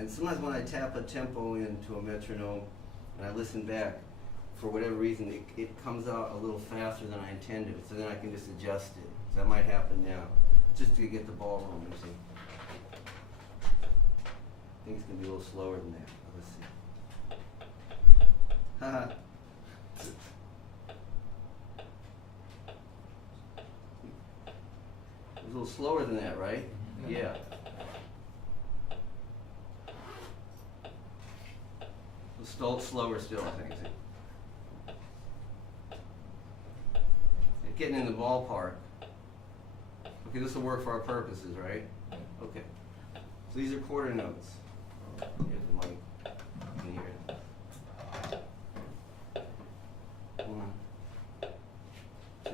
And sometimes when I tap a tempo into a metronome and I listen back, for whatever reason, it comes out a little faster than I intended, so then I can just adjust it. So that might happen now, just to get the ball rolling, see. I think it's going to be a little slower than that. Let's see. Haha. It was a little slower than that, right? Yeah. Slower still, I think. Getting in the ballpark. Okay, this will work for our purposes, right? Okay. So these are quarter notes. Here's the mic. You can hear it. 1, 2.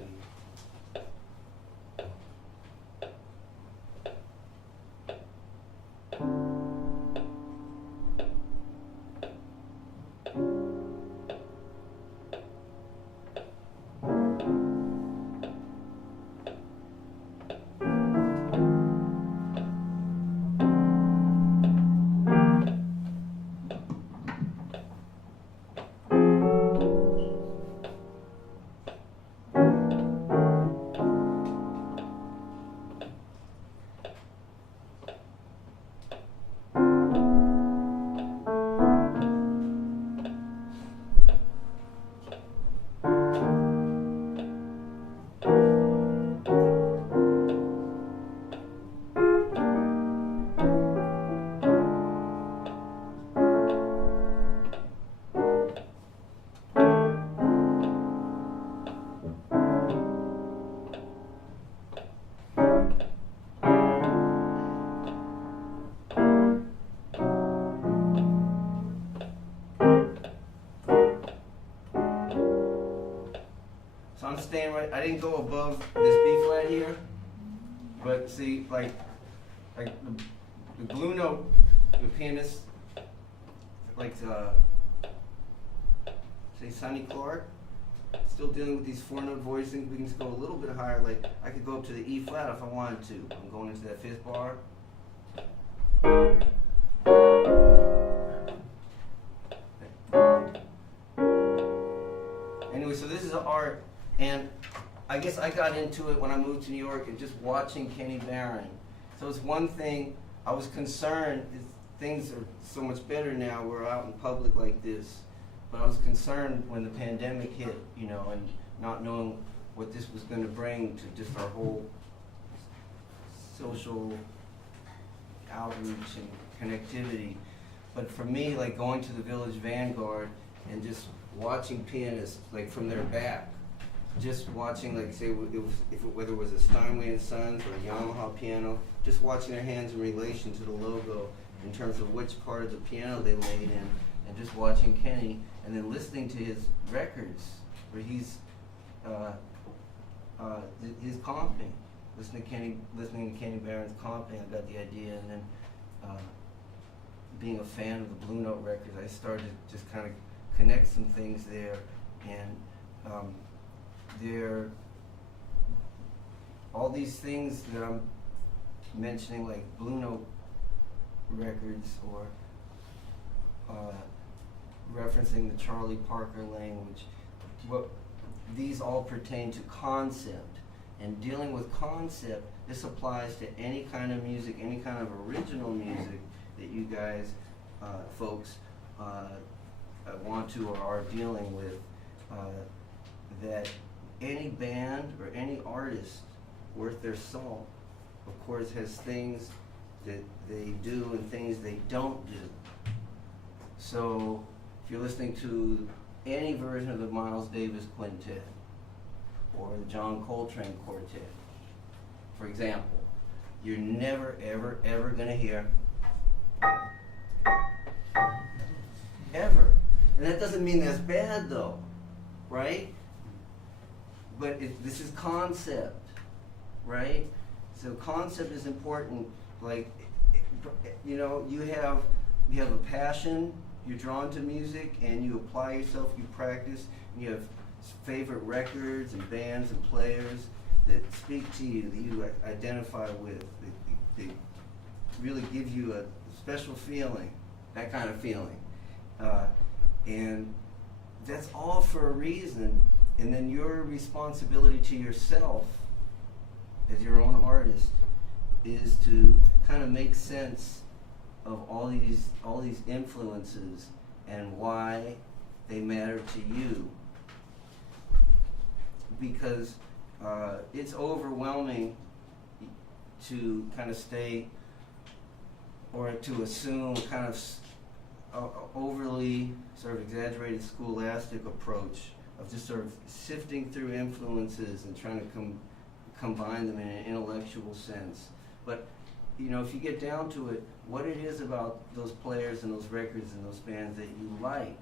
Staying right. I didn't go above this B flat here, but see, like the blue note, the pianist, like say Sonny Clark, still dealing with these 4-note voicings. We can just go a little bit higher. Like I could go up to the E flat if I wanted to. I'm going into that 5th bar. Anyway, so this is art. And I guess I got into it when I moved to New York and just watching Kenny Barron. So it's one thing, I was concerned, things are so much better now, we're out in public like this, but I was concerned when the pandemic hit, you know, and not knowing what this was going to bring to just our whole social outreach and connectivity. But for me, like going to the Village Vanguard and just watching pianists, like from their back, just watching, like, say, whether it was a Steinway and Sons or a Yamaha piano, just watching their hands in relation to the logo in terms of which part of the piano they laid in, and just watching Kenny, and then listening to his records, where he's his comping, listening to Kenny Barron's comping. I got the idea, and then being a fan of the Blue Note records, I started to just kind of connect some things there, and all these things that I'm mentioning, like Blue Note records, or referencing the Charlie Parker language, these all pertain to concept. And dealing with concept, this applies to any kind of music, any kind of original music that you guys, folks, want to or are dealing with, that any band or any artist worth their salt, of course, has things that they do and things they don't do. So if you're listening to any version of the Miles Davis Quintet or the John Coltrane Quartet, for example, you're never, ever, ever going to hear ever. And that doesn't mean that's bad, though, right? But this is concept, right? So concept is important. Like, you know, you have a passion, you're drawn to music, and you apply yourself, you practice, and you have favorite records and bands and players that speak to you, that you identify with. They really give you a special feeling, that kind of feeling. And that's all for a reason. And then your responsibility to yourself as your own artist is to kind of make sense of all these influences and why they matter to you. Because it's overwhelming to kind of stay or to assume kind of overly sort of exaggerated scholastic approach of just sort of sifting through influences and trying to combine them in an intellectual sense. But you know, if you get down to it, what it is about those players and those records and those bands that you like,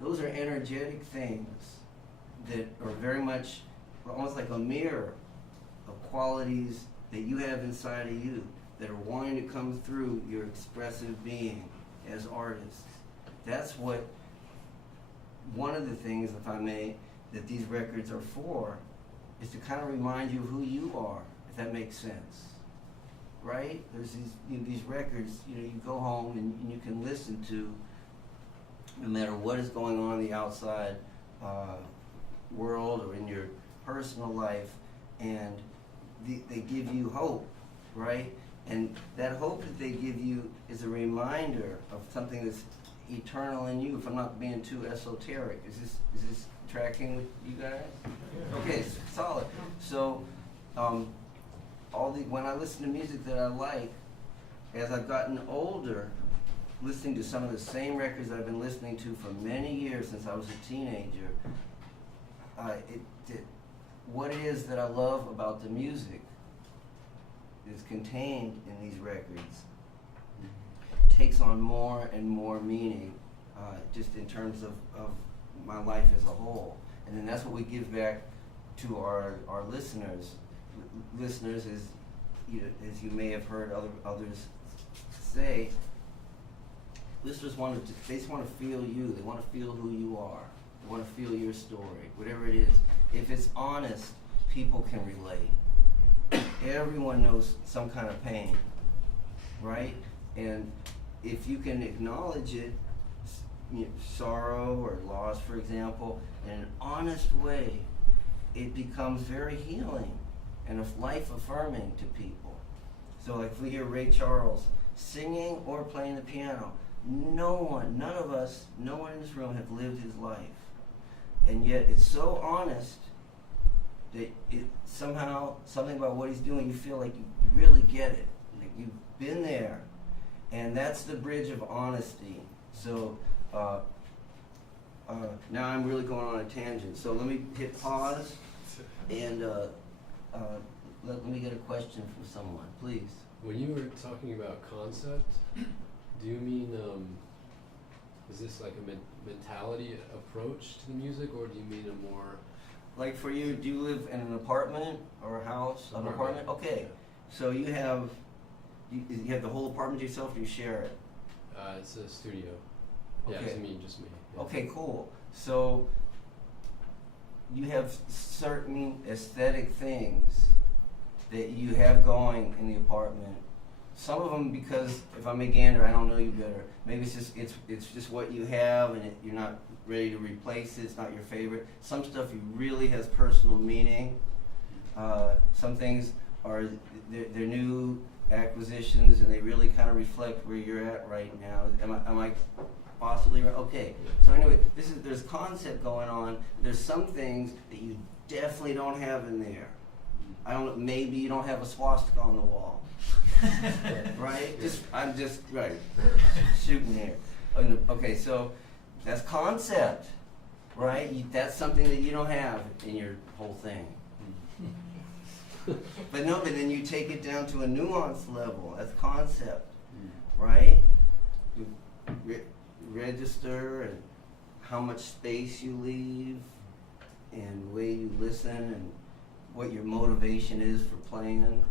those are energetic things that are very much almost like a mirror of qualities that you have inside of you that are wanting to come through your expressive being as artists. That's what one of the things, if I may, that these records are for, is to kind of remind you of who you are, if that makes sense. Right? There's these records, you go home and you can listen to no matter what is going on in the outside world or in your personal life, and they give you hope, right? And that hope that they give you is a reminder of something that's eternal in you, if I'm not being too esoteric. Is this tracking with you guys? Okay, solid. So when I listen to music that I like, as I've gotten older, listening to some of the same records I've been listening to for many years since I was a teenager, what it is that I love about the music is contained in these records takes on more and more meaning, just in terms of my life as a whole. And then that's what we give back to our listeners. Listeners, as you may have heard others say, listeners they just want to feel you. They want to feel who you are. They want to feel your story, whatever it is. If it's honest, people can relate. Everyone knows some kind of pain, right? And if you can acknowledge it, sorrow or loss, for example, in an honest way, it becomes very healing and life-affirming to people. So like if we hear Ray Charles singing or playing the piano, no one in this room have lived his life. And yet it's so honest that it somehow, something about what he's doing, you feel like you really get it. Like you've been there. And that's the bridge of honesty. So now I'm really going on a tangent. So let me hit pause and let me get a question from someone, please. When you were talking about concept, do you mean, is this like a mentality approach to the music, or do you mean a more... Like for you, do you live in an apartment or a house? An apartment? Okay. So you have the whole apartment to yourself, or you share it? It's a studio. Okay. Yeah, it's just me. Yeah. Okay, cool. So you have certain aesthetic things that you have going in the apartment. Some of them, because if I'm a gander, I don't know you better. Maybe it's just what you have, and you're not ready to replace it. It's not your favorite. Some stuff really has personal meaning. Some things are they're new acquisitions, and they really kind of reflect where you're at right now. Am I possibly right? Okay. So anyway, there's concept going on. There's some things that you definitely don't have in there. Maybe you don't have a swastika on the wall. Right? I'm just right. Shooting here. Okay, so that's concept, right? That's something that you don't have in your whole thing. But then you take it down to a nuanced level. That's concept, right? You register and how much space you leave, and the way you listen, and what your motivation is for playing.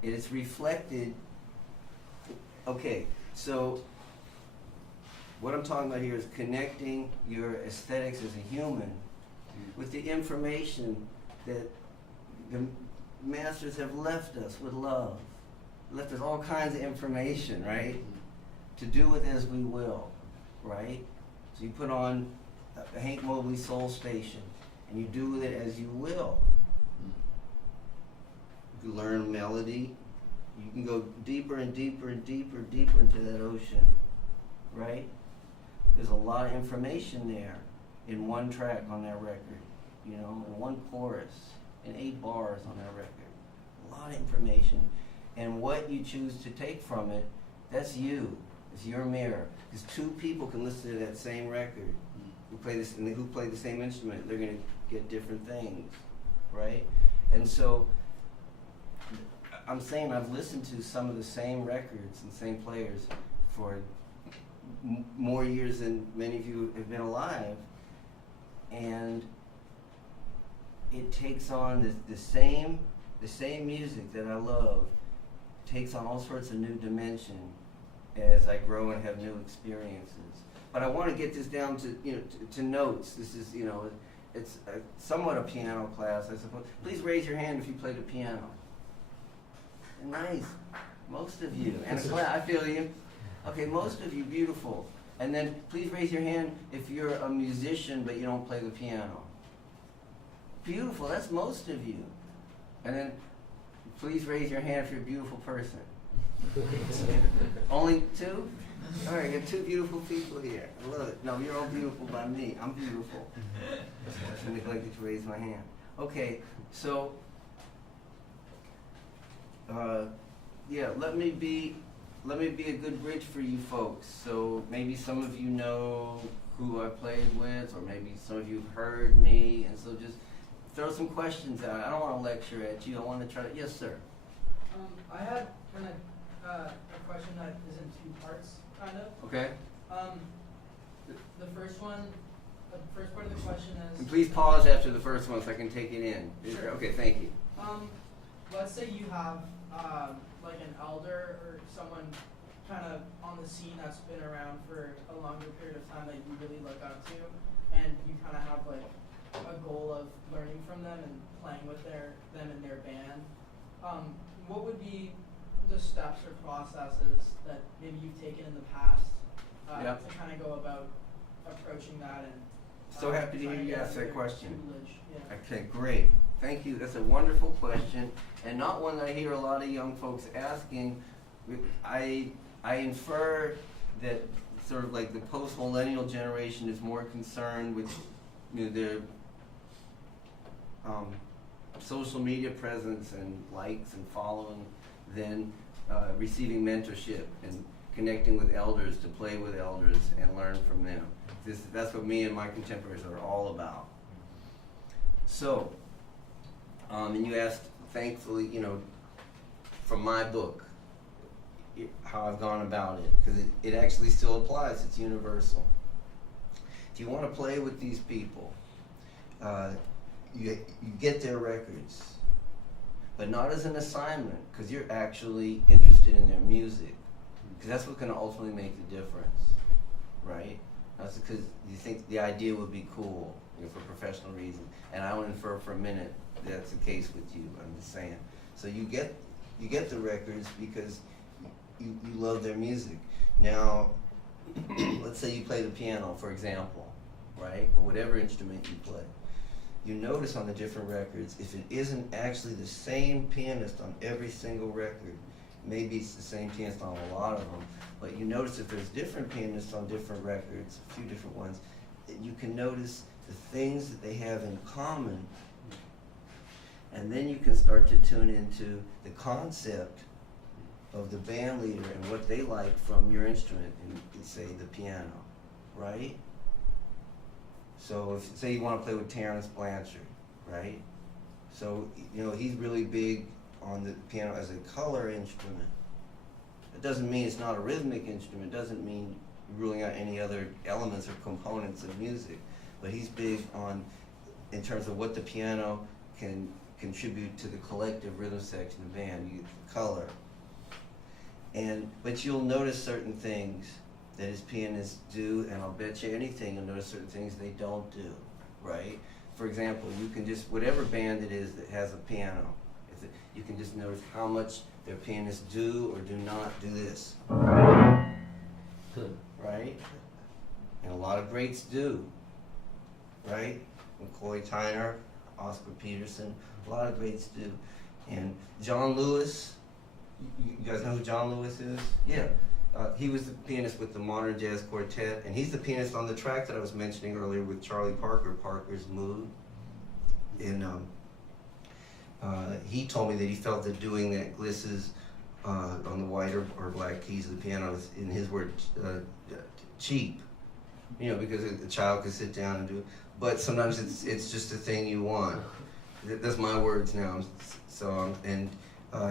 It's reflected. Okay, so what I'm talking about here is connecting your aesthetics as a human with the information that the masters have left us with love. left us all kinds of information, right? To do with as we will, right? So you put on a Hank Mobley Soul Station, and you do with it as you will. You can learn melody. You can go deeper and deeper and deeper and deeper into that ocean, right? There's a lot of information there in one track on that record, you know, in one chorus, in 8 bars on that record. A lot of information. And what you choose to take from it, that's you. It's your mirror. Because 2 people can listen to that same record who play the same instrument. They're going to get different things, right? And so I'm saying I've listened to some of the same records and same players for more years than many of you have been alive, and it takes on the same music that I love takes on all sorts of new dimension as I grow and have new experiences. But I want to get this down to, you know, to notes. This is, you know, it's somewhat a piano class, I suppose. Please raise your hand if you play the piano. Nice, most of you. And I feel you. Okay, most of you, beautiful. And then please raise your hand if you're a musician but you don't play the piano. Beautiful, that's most of you. And then please raise your hand if you're a beautiful person. Only 2? All right, you got 2 beautiful people here. I love it. No, you're all beautiful by me. I'm beautiful. I neglected to raise my hand. Okay, so yeah, let me be a good bridge for you folks. So maybe some of you know who I played with, or maybe some of you have heard me, and so just throw some questions out. I don't want to lecture at you. I want to try to, yes, sir. I had kind of a question that is in 2 parts, kind of. Okay. The first one, the first part of the question is. And please pause after the first one so I can take it in. Sure. Okay, thank you. Let's say you have like an elder or someone kind of on the scene that's been around for a longer period of time that you really look up to, and you kind of have like a goal of learning from them and playing with them in their band. What would be the steps or processes that maybe you've taken in the past to kind of go about approaching that? And So happy to hear you ask that question. Yeah. Okay, great. Thank you. That's a wonderful question, and not one that I hear a lot of young folks asking. I infer that sort of like the post-millennial generation is more concerned with, you know, their social media presence and likes and following than receiving mentorship and connecting with elders to play with elders and learn from them. That's what me and my contemporaries are all about. So, and you asked, thankfully, you know, from my book, how I've gone about it, because it actually still applies. It's universal. If you want to play with these people, you get their records, but not as an assignment, because you're actually interested in their music, because that's what's going to ultimately make the difference, right? That's because you think the idea would be cool, you know, for professional reasons, and I won't infer for a minute that's the case with you. I'm just saying. So you get the records because you love their music. Now, let's say you play the piano, for example, right, or whatever instrument you play. You notice on the different records, if it isn't actually the same pianist on every single record, maybe it's the same pianist on a lot of them, but you notice if there's different pianists on different records, a few different ones, you can notice the things that they have in common, and then you can start to tune into the concept of the band leader and what they like from your instrument, in say the piano, right? So if, say you want to play with Terrence Blanchard, right? So, you know, he's really big on the piano as a color instrument. It doesn't mean it's not a rhythmic instrument. It doesn't mean ruling out any other elements or components of music. But he's big on, in terms of what the piano can contribute to the collective rhythm section of the band, you get the color. But you'll notice certain things that his pianists do, and I'll bet you anything you'll notice certain things they don't do, right? For example, you can just, whatever band it is that has a piano, you can just notice how much Their pianists do or do not do this, right? And a lot of greats do, right? McCoy Tyner, Oscar Peterson, a lot of greats do. And John Lewis, you guys know who John Lewis is? Yeah. He was the pianist with the Modern Jazz Quartet, and he's the pianist on the track that I was mentioning earlier with Charlie Parker, Parker's Mood. And he told me that he felt that doing that glisses on the white or black keys of the piano is, in his words, cheap. You know, because a child could sit down and do it. But sometimes it's just a thing you want. That's my words now. So and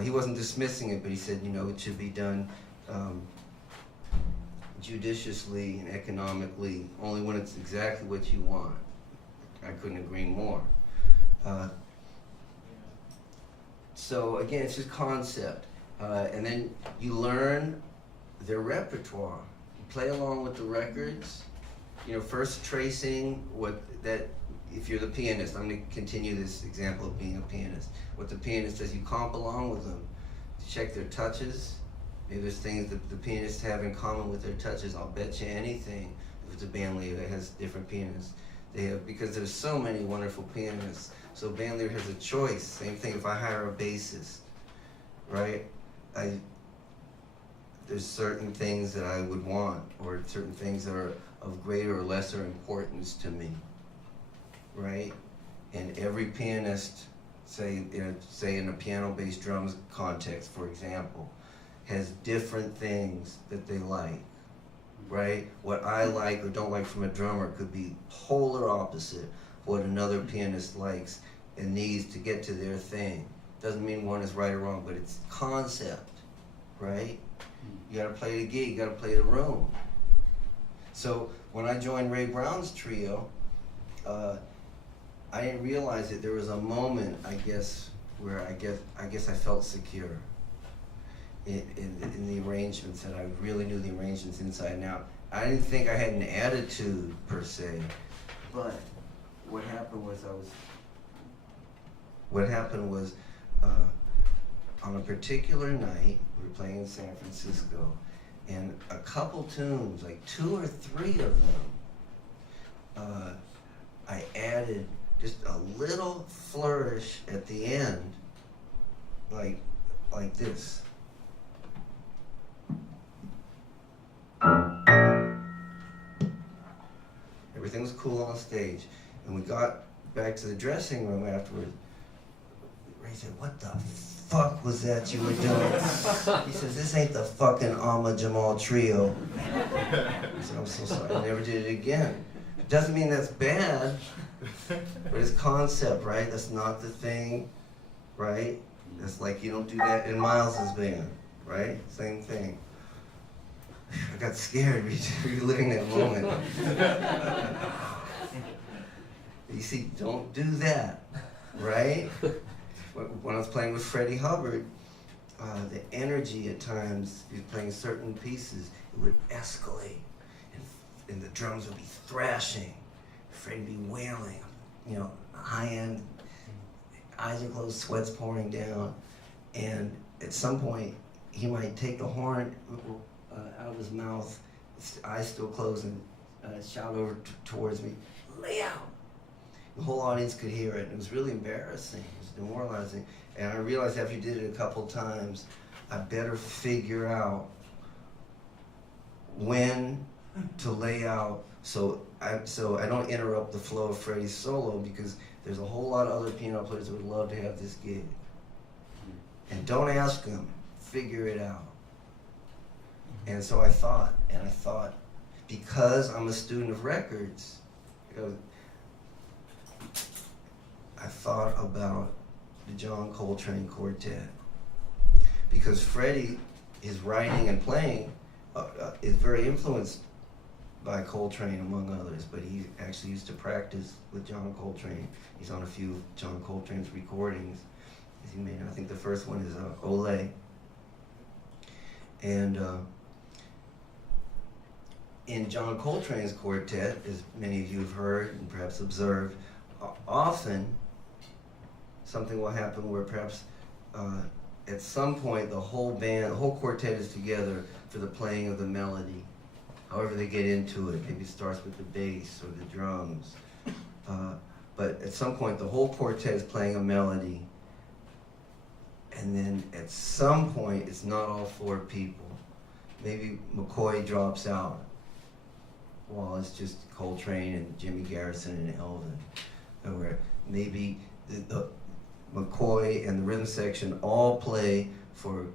he wasn't dismissing it, but he said, you know, it should be done judiciously and economically, only when it's exactly what you want. I couldn't agree more. So again, it's just concept. And then you learn their repertoire. You play along with the records. You know, first tracing what that, if you're the pianist, I'm going to continue this example of being a pianist. What the pianist does, you comp along with them. Check their touches. Maybe there's things that the pianists have in common with their touches. I'll bet you anything. If it's a band leader that has different pianists, they have, because there's so many wonderful pianists. So band leader has a choice. Same thing if I hire a bassist, right? There's certain things that I would want, or certain things that are of greater or lesser importance to me, right? And every pianist, say in a piano-based drums context, for example, has different things that they like, right? What I like or don't like from a drummer could be polar opposite of what another pianist likes and needs to get to their thing. Doesn't mean one is right or wrong, but it's concept, right? You gotta play the gig, you gotta play the room. So when I joined Ray Brown's trio, I didn't realize that there was a moment, I guess, where I guess I felt secure in the arrangements, and I really knew the arrangements inside and out. I didn't think I had an attitude per se, but what happened was on a particular night, we were playing in San Francisco, and a couple tunes, like 2 or 3 of them, I added just a little flourish at the end, like this. Everything was cool on stage, and we got back to the dressing room afterwards. Ray said, "What the fuck was that you were doing?" He says, "This ain't the fucking Alma Jamal trio." I said, "I'm so sorry, I never did it again." Doesn't mean that's bad, but it's concept, right? That's not the thing, right? That's like you don't do that in Miles's band, right? Same thing. I got scared reliving that moment. You see, don't do that, right? When I was playing with Freddie Hubbard, the energy at times, he was playing certain pieces, it would escalate, and the drums would be thrashing, Freddie would be wailing, you know, high end, eyes are closed, sweat's pouring down, and at some point, he might take the horn out of his mouth, eyes still closed, and shout over towards me, "Lay out!" The whole audience could hear it, and it was really embarrassing, it was demoralizing, and I realized after you did it a couple times, I better figure out when to lay out so I don't interrupt the flow of Freddie's solo, because there's a whole lot of other piano players that would love to have this gig. And don't ask them, figure it out. And so I thought, because I'm a student of records, I thought about the John Coltrane Quartet. Because Freddie, his writing and playing is very influenced by Coltrane, among others, but he actually used to practice with John Coltrane. He's on a few of John Coltrane's recordings, as you may know. I think the first one is Ole. And in John Coltrane's quartet, as many of you have heard and perhaps observed, often something will happen where perhaps at some point the whole band, the whole quartet is together for the playing of the melody. However they get into it, maybe it starts with the bass or the drums. But at some point the whole quartet is playing a melody, and then at some point it's not all four people. Maybe McCoy drops out. Well, it's just Coltrane and Jimmy Garrison and Elvin. Or maybe the McCoy and the rhythm section all play for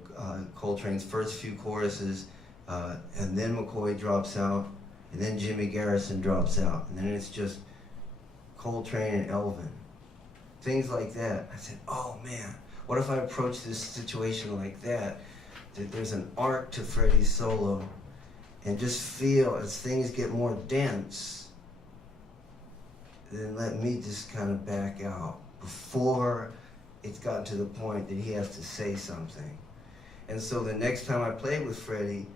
Coltrane's first few choruses, and then McCoy drops out, and then Jimmy Garrison drops out, and then it's just Coltrane and Elvin. Things like that. I said, oh man, what if I approach this situation like that? That there's an arc to Freddie's solo, and just feel as things get more dense, then let me just kind of back out before it's gotten to the point that he has to say something. And so the next time I played with Freddie,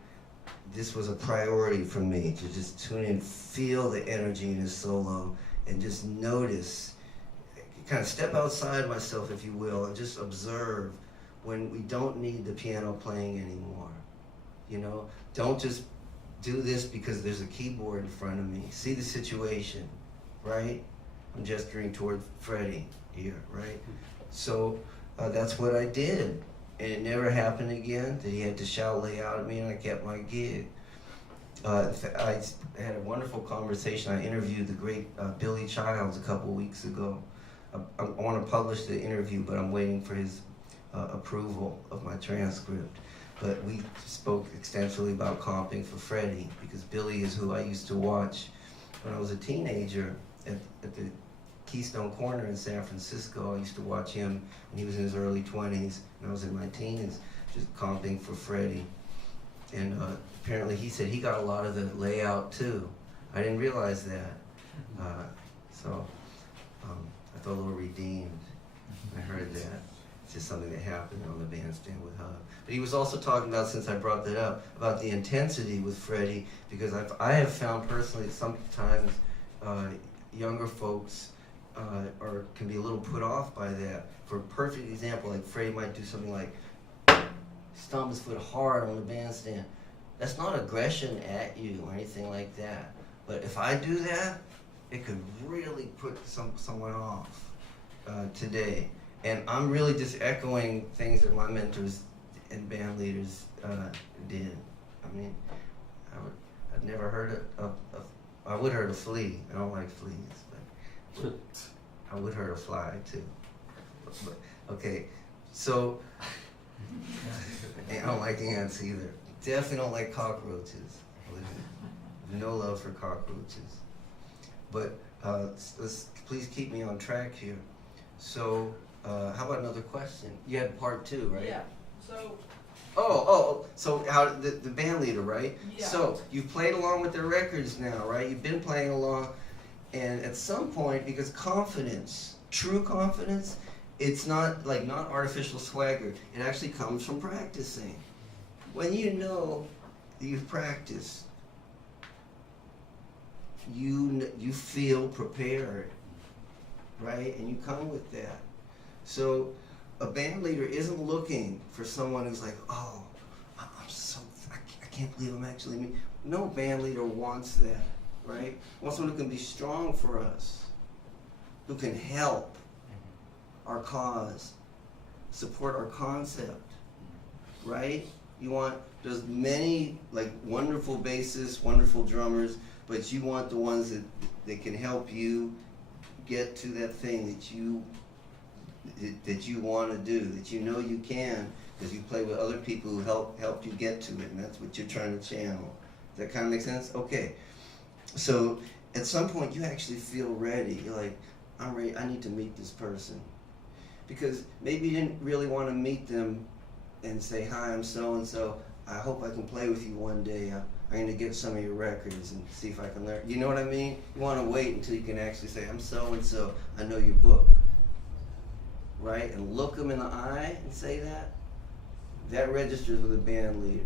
this was a priority for me, to just tune in, feel the energy in his solo, and just notice, kind of step outside myself, if you will, and just observe when we don't need the piano playing anymore. You know, don't just do this because there's a keyboard in front of me. See the situation, right? I'm gesturing toward Freddie here, right? So that's what I did. And it never happened again that he had to shout lay out at me, and I kept my gig. I had a wonderful conversation. I interviewed the great Billy Childs a couple weeks ago. I want to publish the interview, but I'm waiting for his approval of my transcript. But we spoke extensively about comping for Freddie, because Billy is who I used to watch when I was a teenager at the Keystone Corner in San Francisco. I used to watch him when he was in his early 20s, and I was in my teens, just comping for Freddie. And apparently he said he got a lot of the layout too. I didn't realize that. So I felt a little redeemed. I heard that. It's just something that happened on the bandstand with Hub. But he was also talking about, since I brought that up, about the intensity with Freddie, because I have found personally sometimes younger folks can be a little put off by that. For a perfect example, like Freddie might do something like stomp his foot hard on the bandstand. That's not aggression at you or anything like that. But if I do that, it could really put someone off today. And I'm really just echoing things that my mentors and band leaders did. I mean, I've never heard I would hurt a flea. I don't like fleas, but I would hurt a fly too. But, okay, so I don't like ants either. Definitely don't like cockroaches. No love for cockroaches. But let's please keep me on track here. So how about another question? You had part two, right? Yeah. So. So how the band leader, right? Yeah. So you've played along with their records now, right? You've been playing along, and at some point, because confidence, true confidence, it's not artificial swagger. It actually comes from practicing. When you know you've practiced, you feel prepared, right? And you come with that. So a band leader isn't looking for someone who's like, oh, I can't believe I'm actually me. No band leader wants that, right? Wants someone who can be strong for us, who can help our cause, support our concept, right? There's many wonderful bassists, wonderful drummers, but you want the ones that can help you get to that thing that you want to do, that you know you can, because you play with other people who help you get to it, and that's what you're trying to channel. Does that kind of make sense? Okay. So at some point you actually feel ready. You're like, I'm ready, I need to meet this person. Because maybe you didn't really want to meet them and say, hi, I'm so-and-so. I hope I can play with you one day. I'm going to get some of your records and see if I can learn. You know what I mean? You want to wait until you can actually say, I'm so-and-so, I know your book. Right? And look them in the eye and say that. That registers with a band leader.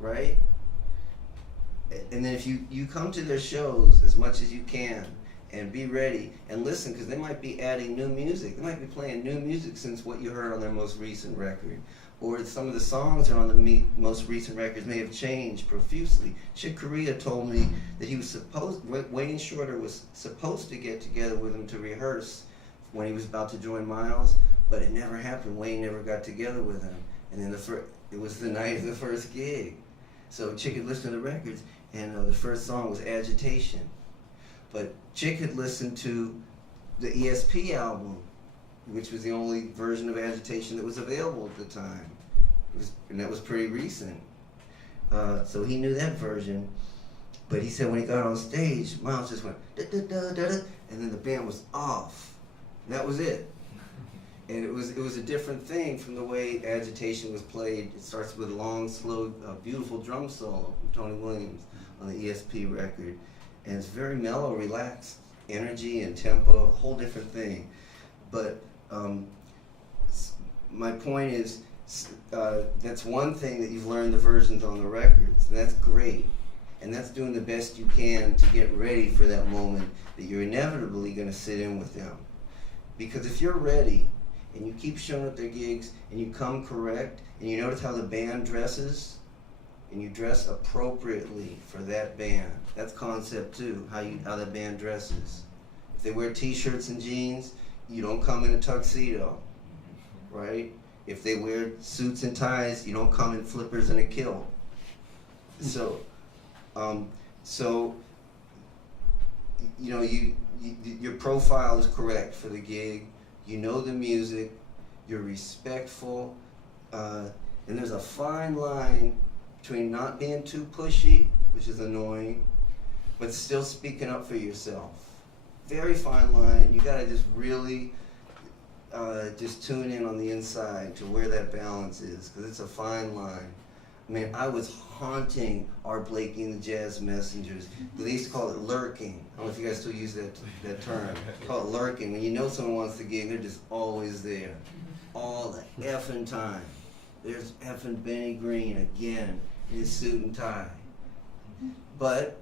Right? And then if you come to their shows as much as you can, and be ready and listen, because they might be adding new music. They might be playing new music since what you heard on their most recent record. Or some of the songs on the most recent records may have changed profusely. Chick Corea told me that he was Wayne Shorter was supposed to get together with him to rehearse when he was about to join Miles, but it never happened. Wayne never got together with him. And then it was the night of the first gig. So Chick had listened to the records, and the first song was Agitation. But Chick had listened to the ESP album, which was the only version of Agitation that was available at the time. And that was pretty recent. So he knew that version. But he said when he got on stage, Miles just went da-da-da-da-da, and then the band was off. And that was it. And it was a different thing from the way Agitation was played. It starts with a long, slow, beautiful drum solo from Tony Williams on the ESP record. And it's very mellow, relaxed, energy and tempo, a whole different thing. But my point is, that's one thing that you've learned the versions on the records, and that's great. And that's doing the best you can to get ready for that moment that you're inevitably going to sit in with them. Because if you're ready, and you keep showing up their gigs, and you come correct, and you notice how the band dresses, and you dress appropriately for that band. That's concept too, how that band dresses. If they wear t-shirts and jeans, you don't come in a tuxedo, right? If they wear suits and ties, you don't come in flippers and a kilt. So, you know, your profile is correct for the gig. You know the music, you're respectful, and there's a fine line between not being too pushy, which is annoying, but still speaking up for yourself. Very fine line. You gotta just really just tune in on the inside to where that balance is, because it's a fine line. I mean, I was haunting Art Blakey and the Jazz Messengers. They used to call it lurking. I don't know if you guys still use that term. Call it lurking. When you know someone wants to gig, they're just always there. All the effing time. There's effing Benny Green again in his suit and tie. But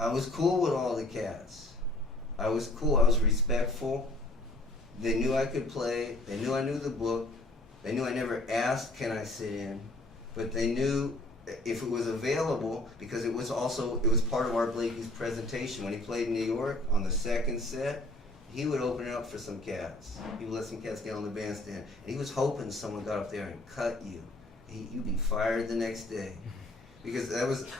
I was cool with all the cats. I was cool. I was respectful. They knew I could play. They knew I knew the book. They knew I never asked, can I sit in? But they knew if it was available, because it was part of Art Blakey's presentation. When he played in New York on the second set, he would open it up for some cats. He would let some cats get on the bandstand. And he was hoping someone got up there and cut you. You'd be fired the next day. Because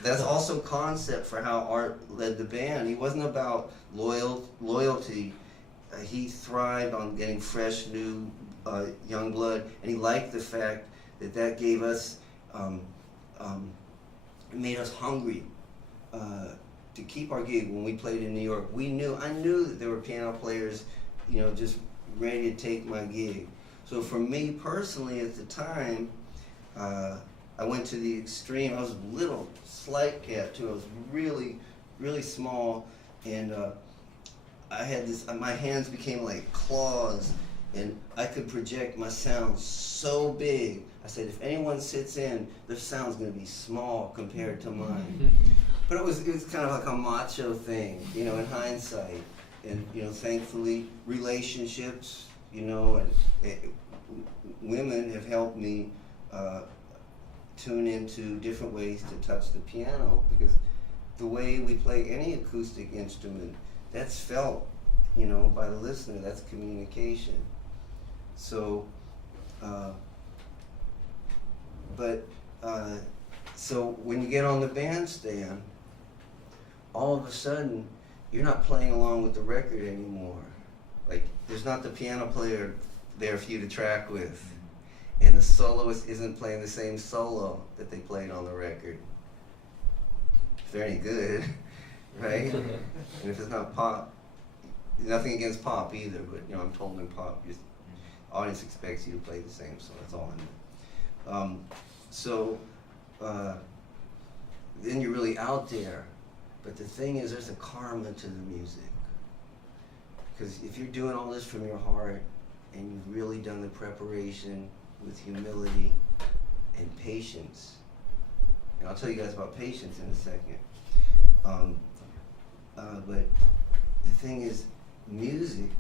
that's also concept for how Art led the band. He wasn't about loyalty. He thrived on getting fresh, new, young blood. And he liked the fact that gave us it made us hungry to keep our gig when we played in New York. I knew that there were piano players, you know, just ready to take my gig. So for me personally at the time, I went to the extreme. I was a little, slight cat too. I was really, really small, and I had this, my hands became like claws, and I could project my sound so big. I said, if anyone sits in, their sound's gonna be small compared to mine. But it was kind of like a macho thing, you know, in hindsight. And, you know, thankfully, relationships, you know, and women have helped me tune into different ways to touch the piano, because the way we play any acoustic instrument, that's felt, you know, by the listener. That's communication. So, so when you get on the bandstand, all of a sudden, you're not playing along with the record anymore. Like, there's not the piano player there for you to track with. And the soloist isn't playing the same solo that they played on the record. If they're any good, right? And if it's not pop, nothing against pop either, but, you know, I'm told in pop, the audience expects you to play the same, so that's all I know. Then you're really out there. But the thing is, there's a karma to the music. Because if you're doing all this from your heart, and you've really done the preparation with humility and patience, and I'll tell you guys about patience in a second, but the thing is, music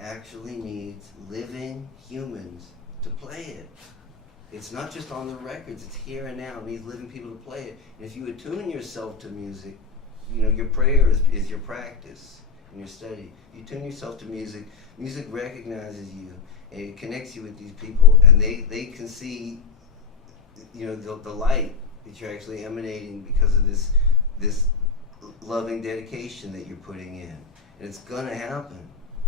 actually needs living humans to play it. It's not just on the records, it's here and now. It needs living people to play it. And if you attune yourself to music, you know, your prayer is your practice and your study. You tune yourself to music, music recognizes you, and it connects you with these people, and they can see, you know, the light that you're actually emanating because of this loving dedication that you're putting in. And it's gonna happen.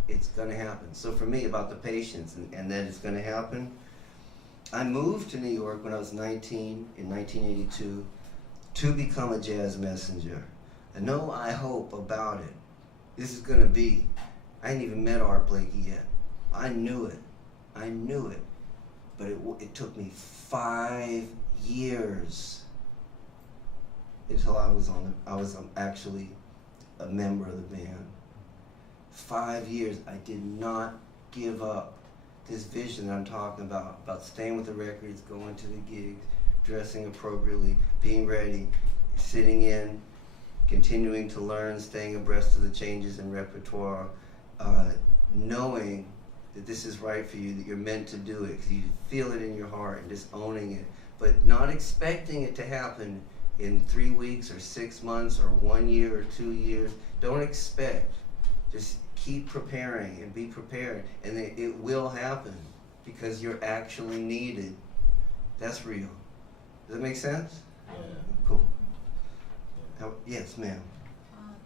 It's gonna happen. So for me, about the patience and that it's gonna happen, I moved to New York when I was 19 in 1982 to become a jazz messenger. And no, I hope about it. This is gonna be. I hadn't even met Art Blakey yet. I knew it. But it took me 5 years until I was actually a member of the band. 5 years. I did not give up this vision that I'm talking about staying with the records, going to the gigs, dressing appropriately, being ready, sitting in, continuing to learn, staying abreast of the changes in repertoire, knowing that this is right for you, that you're meant to do it, because you feel it in your heart, and just owning it, but not expecting it to happen in 3 weeks or 6 months or 1 year or 2 years. Don't expect. Just keep preparing and be prepared, and it will happen because you're actually needed. That's real. Does that make sense? Yeah. Cool. Yes, ma'am.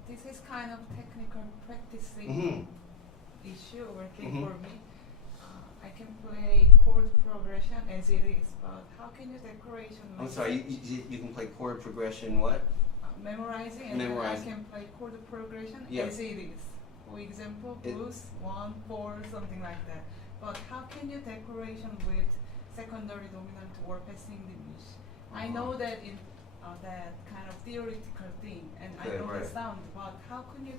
This is kind of technical practicing Mm-hmm. issue working Mhm. for me. I can play chord progression as it is, but how can you decoration? I'm sorry, you can play chord progression, what? Memorizing, and Memorizing. then I can play chord progression Yeah. as it is. For example, It- blues 1, 4, something like that. But how can you decoration with secondary dominant or passing diminished? I know that in that kind of theoretical thing, and I Okay, know right. the sound, but how could you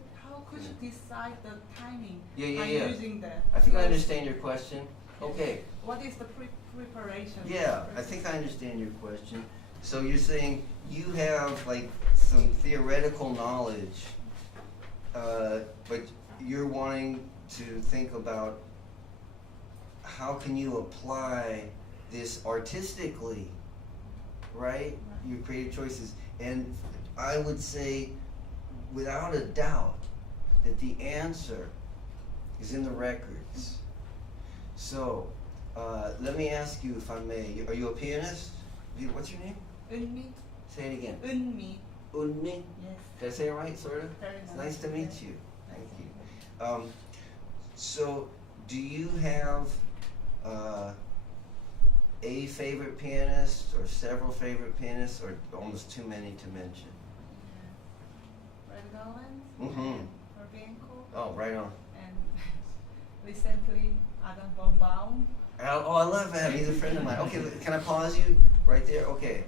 decide the timing Yeah. by using that? I think I Because understand your question. Okay. what is the preparation? Yeah, I think I understand your question. So you're saying you have like some theoretical knowledge, but you're wanting to think about how can you apply this artistically, right? Your creative choices. And I would say, without a doubt, that the answer is in the records. So, let me ask you, if I may, are you a pianist? What's your name? Unmi, Say it again. Unmi, Unmi? yes. Did I say it right, sort of? Very It's nice. nice to meet Yes. you. Thank you. So, do you have a favorite pianist, or several favorite pianists, or almost too many to mention? Red Garland, Mm-hmm. Herbienko, Oh, right on. and recently Adam von Baum. Oh, I love him. He's a friend of mine. Okay, can I pause you right there? Okay,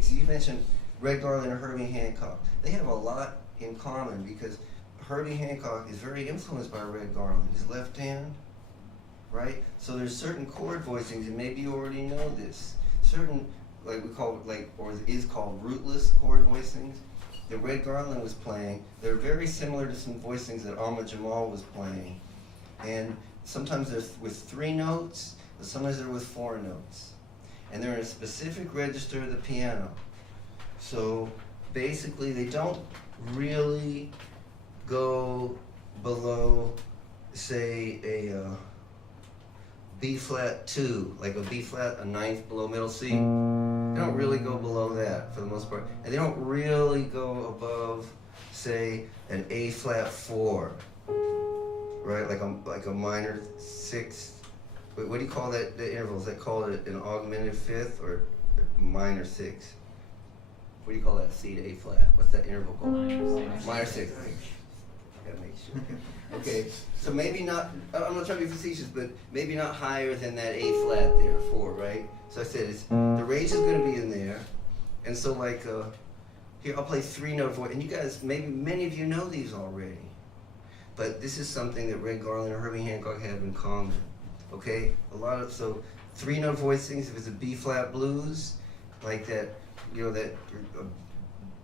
so you mentioned Red Garland and Herbie Hancock. They have a lot in common because Herbie Hancock is very influenced by Red Garland. His left hand, right? So there's certain chord voicings, and maybe you already know this. Certain, like we call, or is called rootless chord voicings that Red Garland was playing. They're very similar to some voicings that Ahmad Jamal was playing. And sometimes they're with 3 notes, but sometimes they're with 4 notes. And they're in a specific register of the piano. So basically they don't really go below, say, a B flat 2, like a B flat, a 9th below middle C. They don't really go below that for the most part. And they don't really go above, say, an A flat 4. Right, like a minor 6. What do you call that? The interval? Is that called an augmented 5th or minor 6? What do you call that? C to A flat. What's that interval called? Minor 6. Gotta make sure. Okay, so maybe not. I'm not trying to be facetious, but maybe not higher than that A flat there, 4, right? So I said the range is going to be in there, and so like here I'll play 3-note voice, and you guys, maybe many of you know these already. But this is something that Red Garland and Herbie Hancock have in common, okay? So 3-note voicings, if it's a B-flat blues, like that, you know, that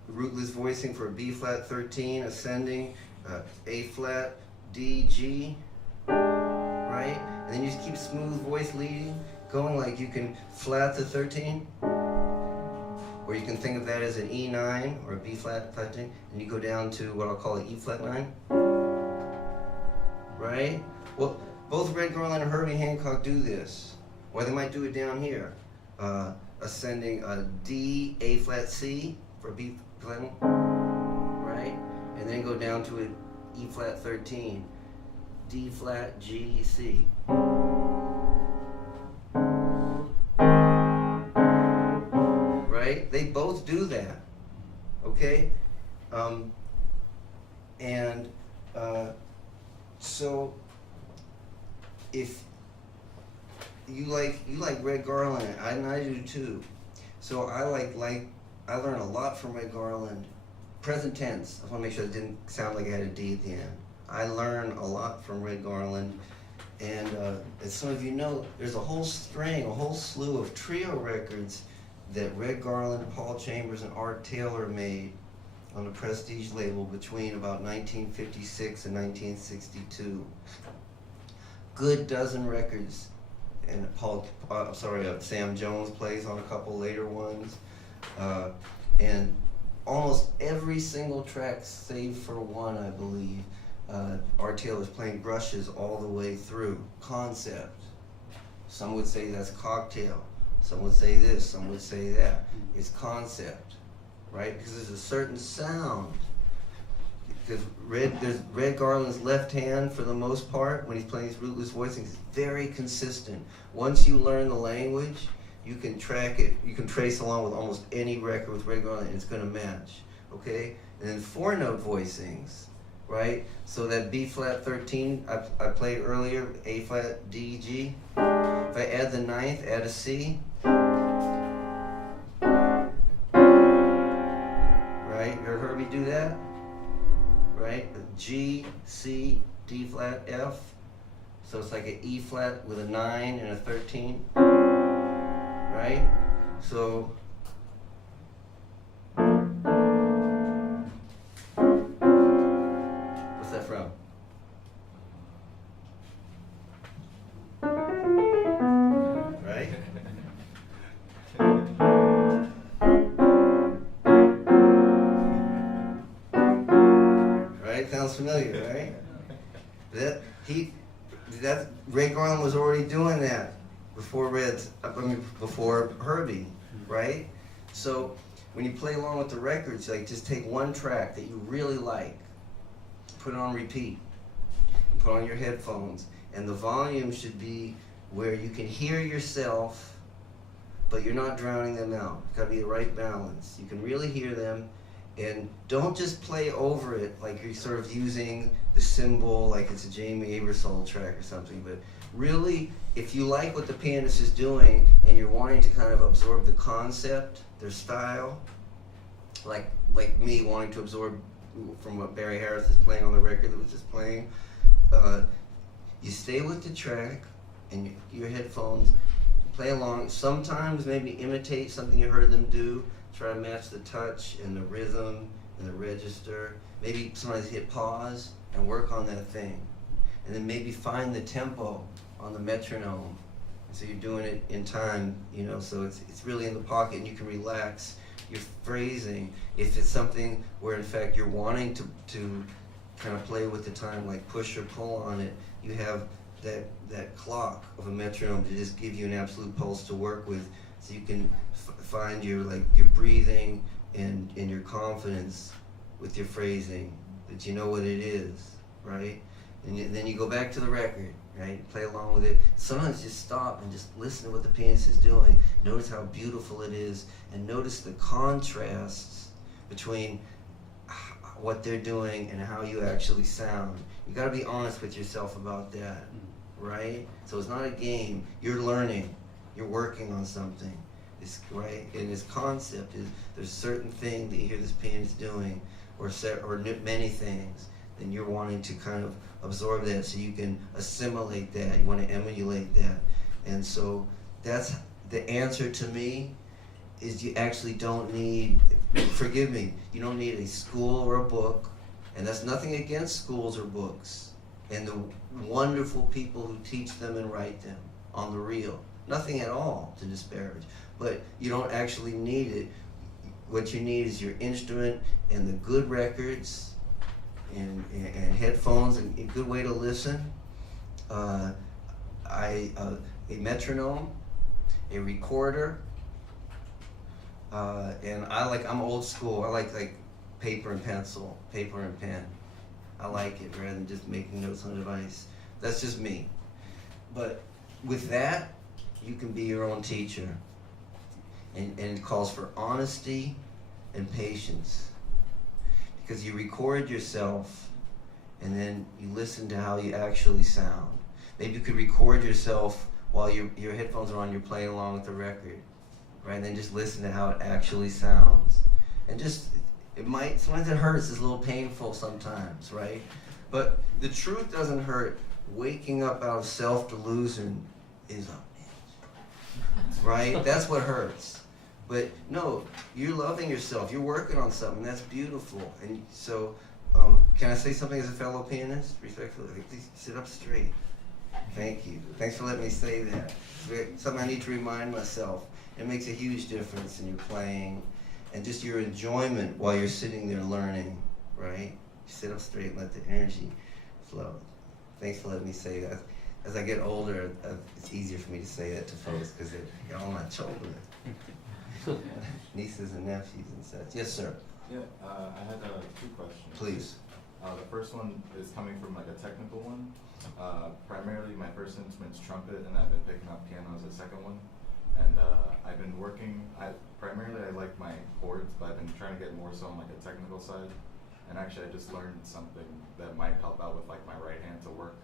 rootless voicing for a B-flat 13, ascending, A flat, D, G, right? And then you just keep smooth voice leading, going like you can flat the 13, or you can think of that as an E9 or a B flat 13, and you go down to what I'll call an E flat 9, right? Well, both Red Garland and Herbie Hancock do this, or they might do it down here, ascending a D, A flat C for B flat, right? And then go down to an E flat 13, D flat, G, C. Right? They both do that. Okay? So if you like Red Garland, and I do too. So I learn a lot from Red Garland. Present tense. I want to make sure it didn't sound like I had a D at the end. I learn a lot from Red Garland, and as some of you know, there's a whole slew of trio records that Red Garland, Paul Chambers, and Art Taylor made on the Prestige label between about 1956 and 1962. Good dozen records, and Sam Jones plays on a couple later ones, and almost every single track, save for one, I believe, Art Taylor's playing brushes all the way through. Concept. Some would say that's cocktail. Some would say this, some would say that. It's concept, right? Because there's a certain sound. Because Red Garland's left hand, for the most part, when he's playing his Rootless voicings, is very consistent. Once you learn the language, you can track it, you can trace along with almost any record with Red Garland, and it's going to match, okay? And then 4-note voicings, right? So that B flat 13 I played earlier, A flat, D, G. If I add the 9th, add a C. Right? You heard Herbie do that? Right? G, C, D flat, F. So it's like an E flat with a 9 and a 13. Right? So what's that from? Right? Right? Sounds familiar, right? That Red Garland was already doing that before Herbie, right? So when you play along with the records, like just take one track that you really like, put it on repeat, put on your headphones, and the volume should be where you can hear yourself, but you're not drowning them out. It's gotta be the right balance. You can really hear them, and don't just play over it like you're sort of using the cymbal like it's a Jamie Aebersold track or something, but really, if you like what the pianist is doing and you're wanting to kind of absorb the concept, their style, like me wanting to absorb from what Barry Harris is playing on the record that was just playing, you stay with the track and your headphones, play along. Sometimes maybe imitate something you heard them do, try to match the touch and the rhythm and the register. Maybe sometimes hit pause and work on that thing. And then maybe find the tempo on the metronome. So you're doing it in time, so it's really in the pocket and you can relax your phrasing. If it's something where in fact you're wanting to kind of play with the time, like push or pull on it, you have that clock of a metronome to just give you an absolute pulse to work with, so you can find your breathing and your confidence with your phrasing, that you know what it is, right? And then you go back to the record, right? Play along with it. Sometimes just stop and just listen to what the pianist is doing. Notice how beautiful it is, and notice the contrasts between what they're doing and how you actually sound. You got to be honest with yourself about that, right? So it's not a game. You're learning. You're working on something, right? And his concept is there's a certain thing that you hear this pianist doing, or many things, then you're wanting to kind of absorb that so you can assimilate that. You want to emulate that. And so that's the answer to me, is you actually don't need, forgive me, you don't need a school or a book, And that's nothing against schools or books and the wonderful people who teach them and write them on the real. Nothing at all to disparage. But you don't actually need it. What you need is your instrument and the good records and headphones and a good way to listen. A metronome, a recorder, and I'm old school. I like paper and pencil, paper and pen. I like it rather than just making notes on a device. That's just me. But with that, you can be your own teacher. And it calls for honesty and patience. Because you record yourself and then you listen to how you actually sound. Maybe you could record yourself while your headphones are on, you're playing along with the record, right? And then just listen to how it actually sounds. And sometimes it hurts, it's a little painful sometimes, right? But the truth doesn't hurt. Waking up out of self-delusion is a bitch, right? That's what hurts. But no, you're loving yourself, you're working on something, that's beautiful. And so, can I say something as a fellow pianist, respectfully? Please sit up straight. Thank you. Thanks for letting me say that. It's something I need to remind myself. It makes a huge difference in your playing and just your enjoyment while you're sitting there learning, right? You sit up straight and let the energy flow. Thanks for letting me say that. As I get older, it's easier for me to say that to folks because they're all my children. Nieces and nephews and such. Yes, sir. Yeah, I had 2 questions. Please. The first one is coming from like a technical one. Primarily, my first instrument's trumpet, and I've been picking up piano as a second one. And I've been working. I like my chords, but I've been trying to get more so on like a technical side. And actually, I just learned something that might help out with like my right hand to work.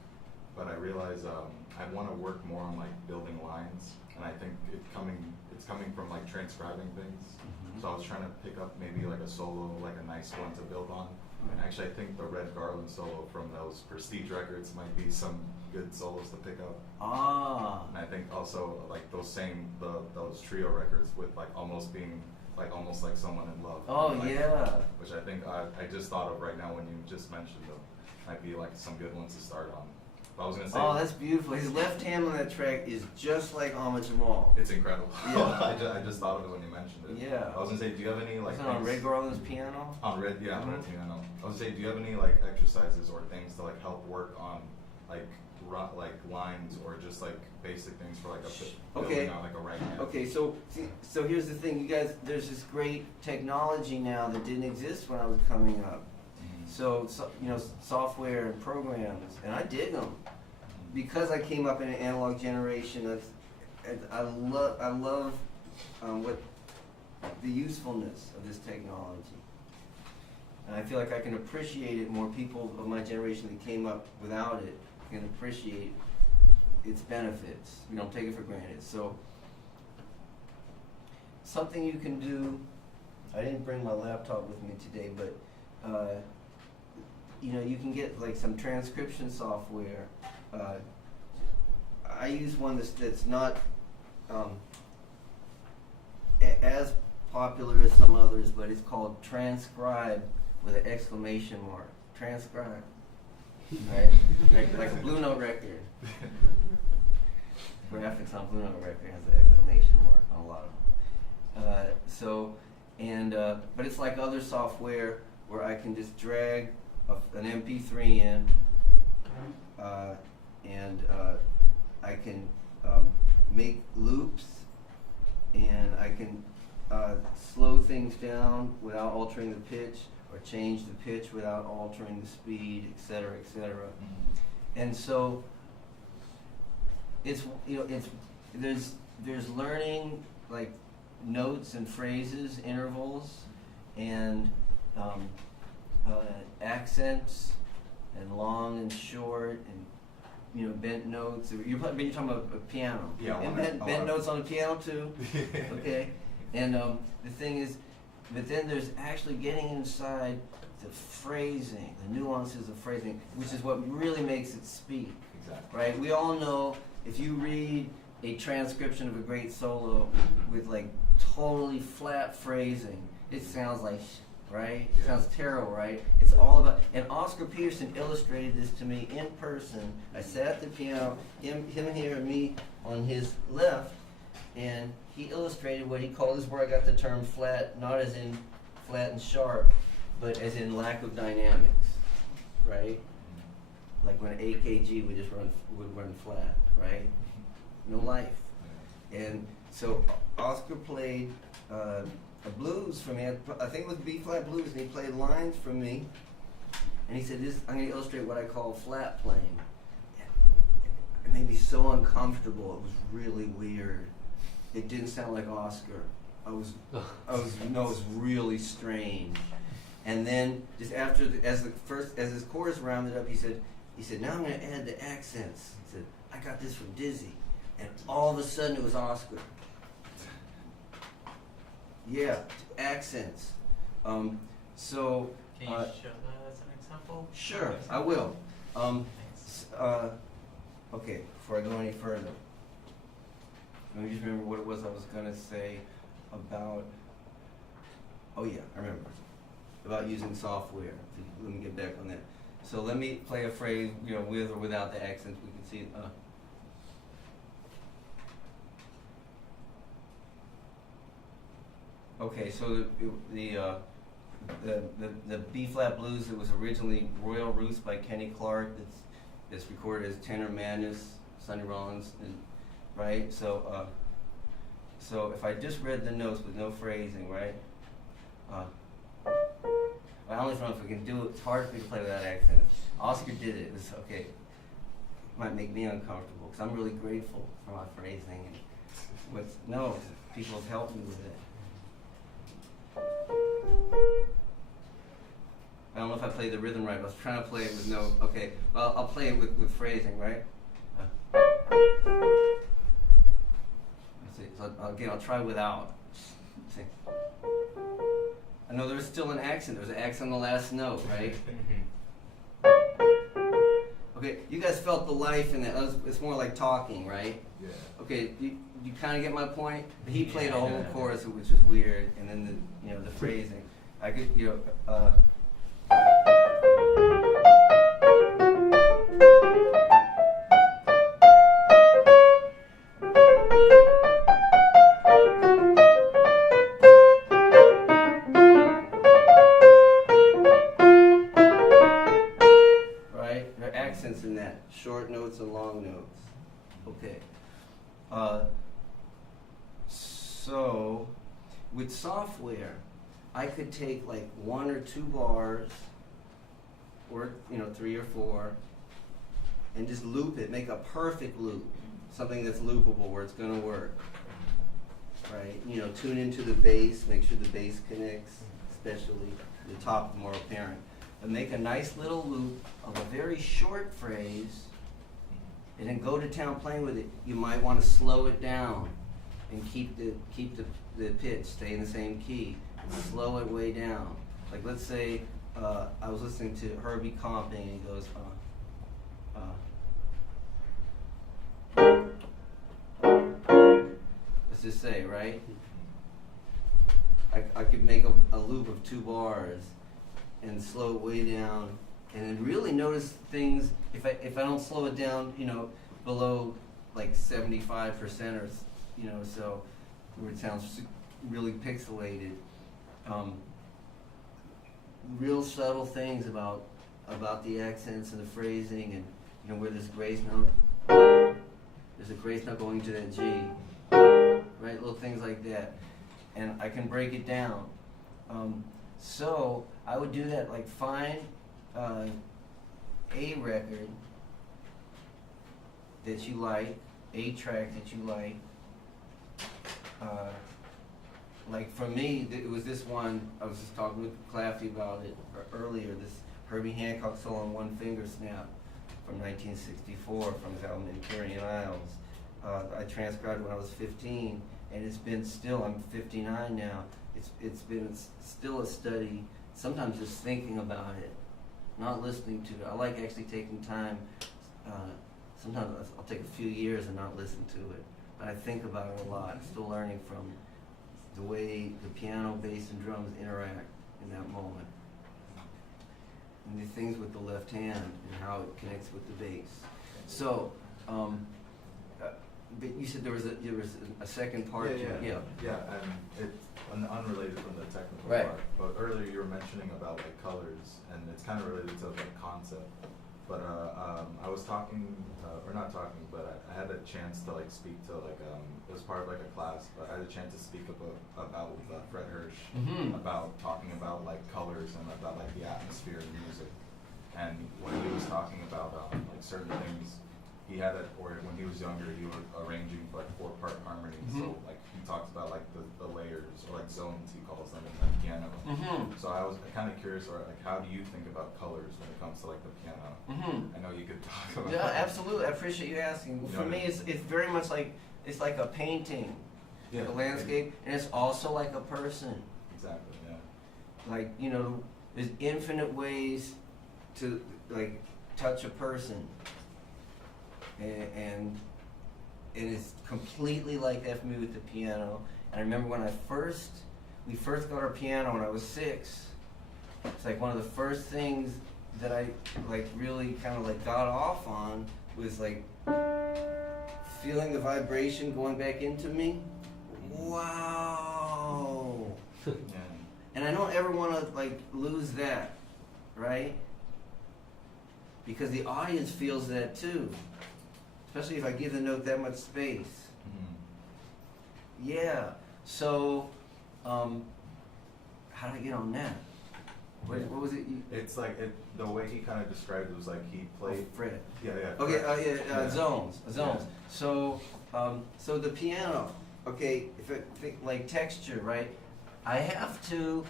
But I realize I want to work more on like building lines, and I think it's coming from like transcribing things. Mm-hmm. So I was trying to pick up maybe like a solo, like a nice one to build on. And actually, I think the Red Garland solo from those Prestige records might be some good solos to pick up. Ah. And I think also like those trio records with like almost being like almost like someone in love. Oh, like, yeah. Which I think I just thought of right now when you just mentioned them. Might be like some good ones to start on. But I was gonna say. Oh, that's beautiful. His left hand on that track is just like Ahmad Jamal. It's incredible. Yeah. I just thought of it when you mentioned it. Yeah. I was gonna say, do you have any like? Is it on Red Garland's piano? On red, yeah, Mm-hmm. on red piano. I was gonna say, do you have any like exercises or things to like help work on like lines or just like basic things for like building out like a right hand? Okay, so here's the thing, you guys. There's this great technology now that didn't exist when I was coming up. Mm-hmm. So software and programs, and I dig them because I came up in an analog generation. I love what the usefulness of this technology, and I feel like I can appreciate it. More people of my generation that came up without it can appreciate its benefits. We don't take it for granted. So something you can do. I didn't bring my laptop with me today, but you can get like some transcription software. I use one that's not as popular as some others, but it's called Transcribe with an exclamation mark. Transcribe, right? like a Blue Note record. Graphics on Blue Note record has an exclamation mark on a lot of them. But it's like other software where I can just drag an MP3 in, and I can make loops, and I can slow things down without altering the pitch, or change the pitch without altering the speed, etc., etc. Mm-hmm. And so there's learning like notes and phrases, intervals, and accents, and long and short, and bent notes. You're talking about a piano. Yeah. And bent notes on the piano too. Okay. And the thing is, but then there's actually getting inside the phrasing, the nuances of phrasing, which is what really makes it speak. Exactly. Right? We all know if you read a transcription of a great solo with like totally flat phrasing, it sounds like right? Yeah. Sounds terrible, right? It's all about, and Oscar Peterson illustrated this to me in person. I sat at the piano, him here and me on his left, and he illustrated what he called, this is where I got the term flat, not as in flat and sharp, but as in lack of dynamics, right? Like when an AKG would just run flat, right? No life. And so Oscar played a blues for me. I think it was B flat blues, and he played lines for me. And he said, I'm going to illustrate what I call flat playing. It made me so uncomfortable. It was really weird. It didn't sound like Oscar. It was really strange. And then just after, as his chorus rounded up, he said, now I'm going to add the accents. He said, I got this from Dizzy. And all of a sudden it was Oscar. Yeah, accents. So. Can you show that as an example? Sure, I will. Okay, before I go any further, let me just remember what it was I was going to say about. Oh yeah, I remember. About using software. Let me get back on that. So let me play a phrase, with or without the accents. We can see it. Okay, so the B flat blues, it was originally Royal Roost by Kenny Clark. That's recorded as Tenor Madness, Sonny Rollins, right? So if I just read the notes with no phrasing, right? I don't know if we can do it. It's hard for me to play without accents. Oscar did it. It was okay. Might make me uncomfortable because I'm really grateful for my phrasing and people have helped me with it. I don't know if I played the rhythm right. I was trying to play it with no. Okay, well I'll play it with phrasing, right? Let's see. So again, I'll try without. Let's see. I know there's still an accent. There's an accent on the last note, right? Okay, you guys felt the life in that. It's more like talking, right? Yeah. Okay, you kind of get my point. He played a whole chorus, which was weird, and then the phrasing. I could right? There are accents in that, short notes and long notes. Okay. So with software, I could take like 1 or 2 bars, or 3 or 4, and just loop it, make a perfect loop, something that's loopable where it's going to work. Right? Tune into the bass, make sure the bass connects, especially the top more apparent. And make a nice little loop of a very short phrase, and then go to town playing with it. You might want to slow it down and keep the pitch, stay in the same key, and slow it way down. Like let's say I was listening to Herbie comping, and he goes, let's just say, right? I could make a loop of 2 bars and slow it way down, and then really notice things. If I don't slow it down, below like 75% or so, where it sounds really pixelated. Real subtle things about the accents and the phrasing, and where there's grace note. There's a grace note going to that G, right? Little things like that, and I can break it down. So I would do that, like find a record that you like, a track that you like. Like for me, it was this one, I was just talking with Claffey about it earlier, this Herbie Hancock solo on 1 finger snap from 1964 from his album Empyrean Isles. I transcribed when I was 15, and it's been still, I'm 59 now, it's been still a study, sometimes just thinking about it, not listening to it. I like actually taking time. Sometimes I'll take a few years and not listen to it, but I think about it a lot. I'm still learning from the way the piano, bass, and drums interact in that moment. And the things with the left hand and how it connects with the bass. So, but you said there was a second part to it. Yeah, and it's unrelated from the technical Right. part. But earlier you were mentioning about like colors, and it's kind of related to like concept. But I was talking, or not talking, but I had a chance to like speak to like it was part of like a class, but I had a chance to speak about Fred Hirsch about talking about like colors and about like the atmosphere of music. And when he was talking about like certain things, he had it, or when he was younger, he was arranging like 4-part harmonies. So like he talks about like the layers, or like zones he calls them in the piano. So I was kind of curious, or like how do you think about colors when it comes to like the piano? I know you could talk about Yeah, that. absolutely. I appreciate you asking. You For know, me, it's very much like it's like a painting, Yeah. a landscape, and it's also like a person. Exactly, yeah. Like, you know, there's infinite ways to like touch a person, and it's completely like that for me with the piano. And I remember when we first got our piano when I was 6. It's like one of the first things that I like really kind of like got off on was like feeling the vibration going back into me. Wow. Yeah. And I don't ever want to like lose that, right? Because the audience feels that too, especially if I give the note that much space. Yeah. So, how did I get on that? What was it? It's like the way he kind of described it was like he played. Fred. Yeah. Okay. Yeah. Zones. Yeah. So, so the piano. Okay. If I think like texture, right? I have to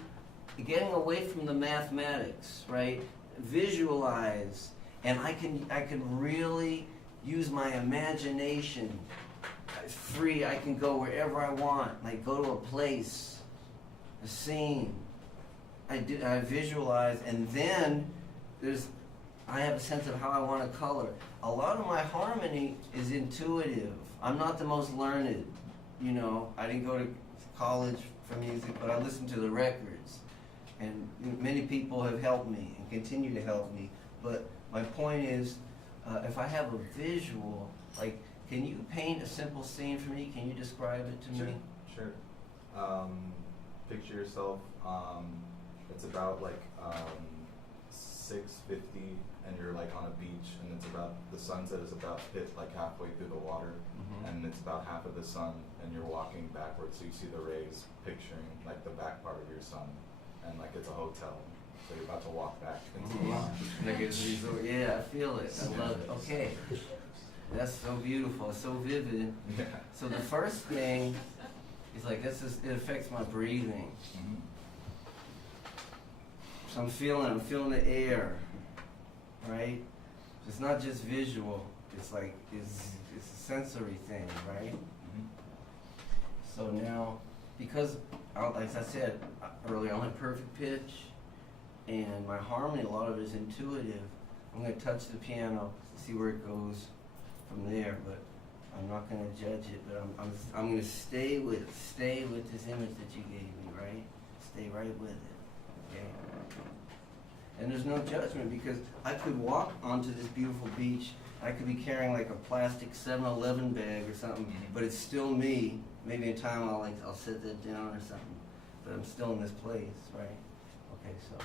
getting away from the mathematics, right? Visualize, and I can really use my imagination. Free. I can go wherever I want. Like go to a place, a scene. I visualize, and then I have a sense of how I want to color. A lot of my harmony is intuitive. I'm not the most learned, you know. I didn't go to college for music, but I listen to the records, and many people have helped me and continue to help me. But my point is, if I have a visual, like, can you paint a simple scene for me? Can you describe it to me? Sure. Picture yourself. It's about like 6:50, and you're like on a beach, and it's about the sunset is about hit like halfway through the water, and it's about half of the sun, and you're walking backwards, so you see the rays, picturing like the back part of your sun, and like it's a hotel, so you're about to walk back into the sun. Yeah, I feel it. I love it. Okay. That's so beautiful. It's so vivid. Yeah. So the first thing is like it affects my breathing. So I'm feeling the air, right? It's not just visual. It's like it's a sensory thing, right? So now, because like I said earlier, I'm in perfect pitch, and my harmony, a lot of it is intuitive. I'm going to touch the piano, see where it goes from there, but I'm not going to judge it. But I'm going to stay with this image that you gave me, right? Stay right with it, okay? And there's no judgment, because I could walk onto this beautiful beach. I could be carrying like a plastic 7-Eleven bag or something, but it's still me. Maybe in time I'll set that down or something, but I'm still in this place, right? Okay, so.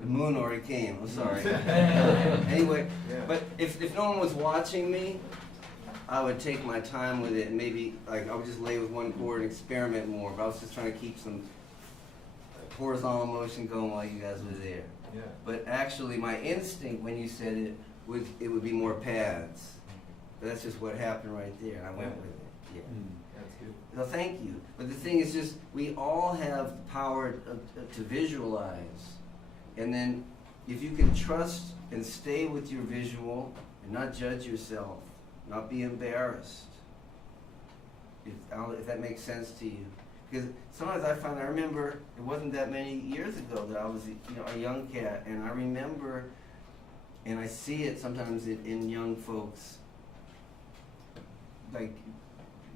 The moon already came. I'm sorry. Anyway, Yeah. but if no one was watching me, I would take my time with it and maybe like I would just lay with one chord and experiment more. But I was just trying to keep some horizontal motion going while you guys were there. Yeah. But actually, my instinct when you said it would be more pads. But that's just what happened right there, and I went with it. Yeah. That's good. No, thank you. But the thing is just, we all have the power to visualize. And then, if you can trust and stay with your visual and not judge yourself, not be embarrassed, if that makes sense to you. Because sometimes I remember, it wasn't that many years ago that I was a young cat, and I remember, and I see it sometimes in young folks, like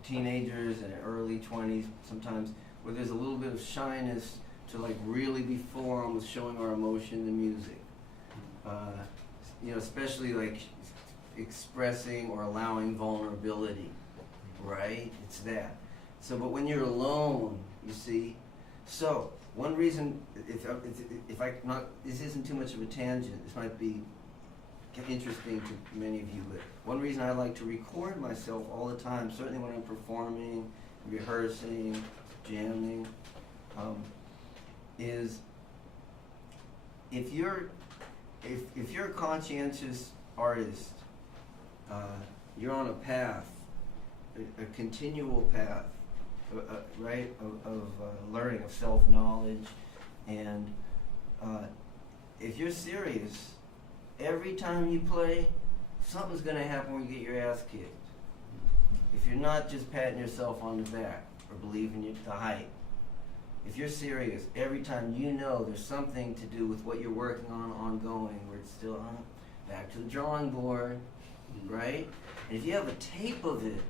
teenagers and early 20s sometimes, where there's a little bit of shyness to like really be full on with showing our emotion in music. Especially like expressing or allowing vulnerability, right? It's that. So, but when you're alone, you see, so one reason, if I not, this isn't too much of a tangent, this might be interesting to many of you, but one reason I like to record myself all the time, certainly when I'm performing, rehearsing, jamming, is if you're a conscientious artist, you're on a path, a continual path, right, of learning, of self-knowledge, and if you're serious, every time you play, something's going to happen when you get your ass kicked. If you're not just patting yourself on the back or believing the hype, if you're serious, every time you know there's something to do with what you're working on ongoing, where it's still back to the drawing board, right? And if you have a tape of it,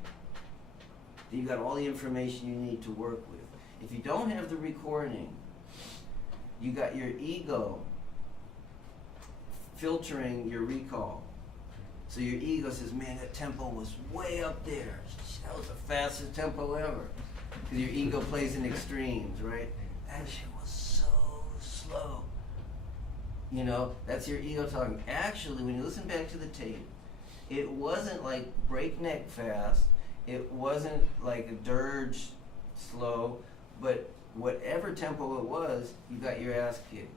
then you got all the information you need to work with. If you don't have the recording, you got your ego filtering your recall. So your ego says, man, that tempo was way up there. That was the fastest tempo ever. Because your ego plays in extremes, right? That shit was so slow. That's your ego talking. Actually, when you listen back to the tape, it wasn't like breakneck fast. It wasn't like a dirge slow, but whatever tempo it was, you got your ass kicked,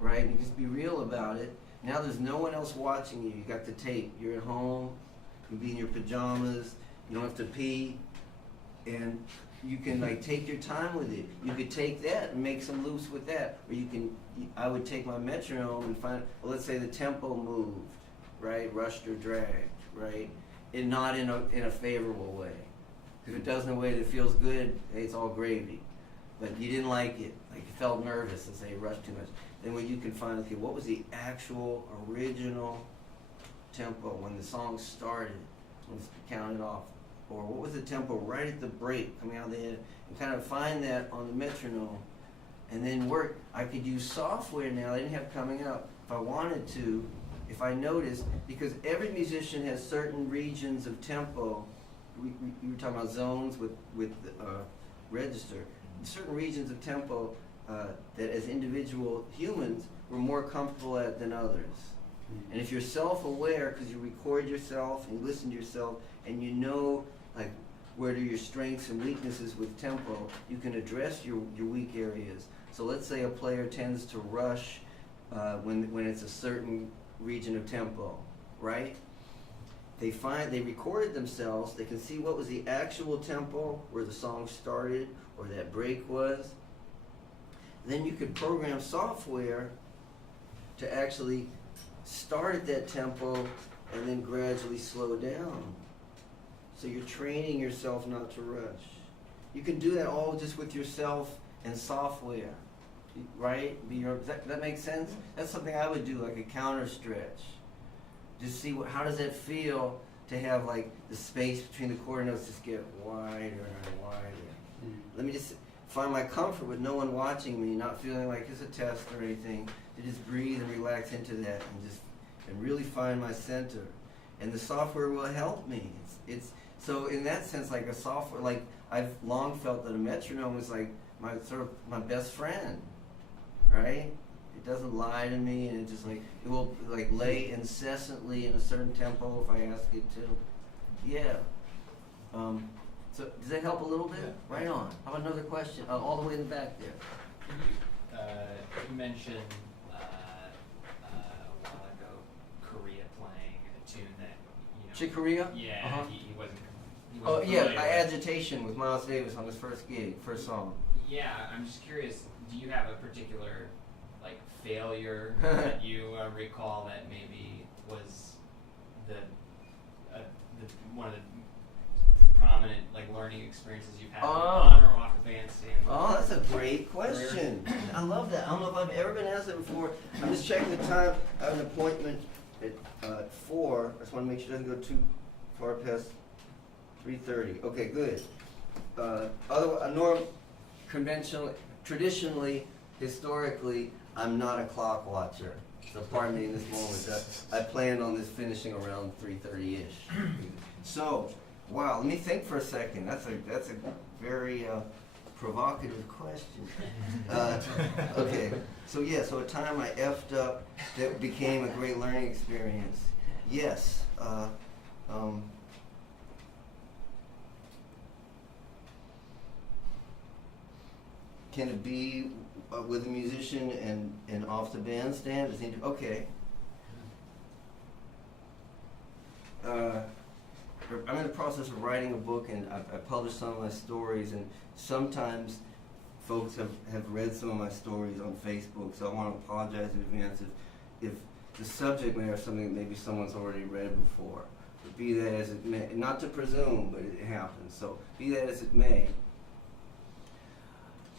right? You just be real about it. Now there's no one else watching you. You got the tape. You're at home. You can be in your pajamas. You don't have to pee, and you can like take your time with it. You could take that and make some loops with that, or you can. I would take my metronome and find. Well, let's say the tempo moved, right? Rushed or dragged, right? And not in a favorable way. If it does in a way that feels good, hey, it's all gravy. But you didn't like it, like you felt nervous and say you rushed too much. Then when you can find, okay, what was the actual original tempo when the song started, when it's counted off, or what was the tempo right at the break coming out of the head, and kind of find that on the metronome, and then work. I could use software now. I didn't have coming up. If I wanted to, if I noticed, because every musician has certain regions of tempo. We were talking about zones with register. Certain regions of tempo that as individual humans we're more comfortable at than others. And if you're self-aware, because you record yourself and you listen to yourself, and you know like where are your strengths and weaknesses with tempo, you can address your weak areas. So let's say a player tends to rush when it's a certain region of tempo, right? They recorded themselves, they can see what was the actual tempo, where the song started, or that break was. Then you could program software to actually start at that tempo and then gradually slow down. So you're training yourself not to rush. You can do that all just with yourself and software, right? Does that make sense? That's something I would do, like a counter stretch. Just see how does that feel to have like the space between the chord notes just get wider and wider. Let me just find my comfort with no one watching me, not feeling like it's a test or anything, to just breathe and relax into that and really find my center. And the software will help me. It's so in that sense, like a software, like I've long felt that a metronome is like my best friend, right? It doesn't lie to me, and it just like, it will like lay incessantly in a certain tempo if I ask it to. Yeah. So does that help a little bit? Yeah. Right on. How about another question? All the way in the back there. You mentioned a while ago Korea playing a tune that, you know. Chick Corea? Yeah, Uh-huh. he wasn't. He Oh wasn't yeah, familiar with. Agitation with Miles Davis on his first gig, first song. Yeah, I'm just curious. Do you have a particular like failure that you recall that maybe was the one of the prominent like learning experiences you've had on or off the bandstand? Oh, that's a great question. I love that. I don't know if I've ever been asked that before. I'm just checking the time. I have an appointment at 4. I just want to make sure it doesn't go too far past 3:30. Okay, good. Traditionally, historically, I'm not a clock watcher. So pardon me in this moment. I planned on this finishing around 3:30-ish. So, wow, let me think for a second. That's a very provocative question. Okay, so yeah, so a time I effed up that became a great learning experience. Yes. Can it be with a musician and off the bandstand? Okay. I'm in the process of writing a book, and I published some of my stories, and sometimes folks have read some of my stories on Facebook, so I want to apologize in advance if the subject matter is something that maybe someone's already read before. But be that as it may, not to presume, but it happens, so be that as it may,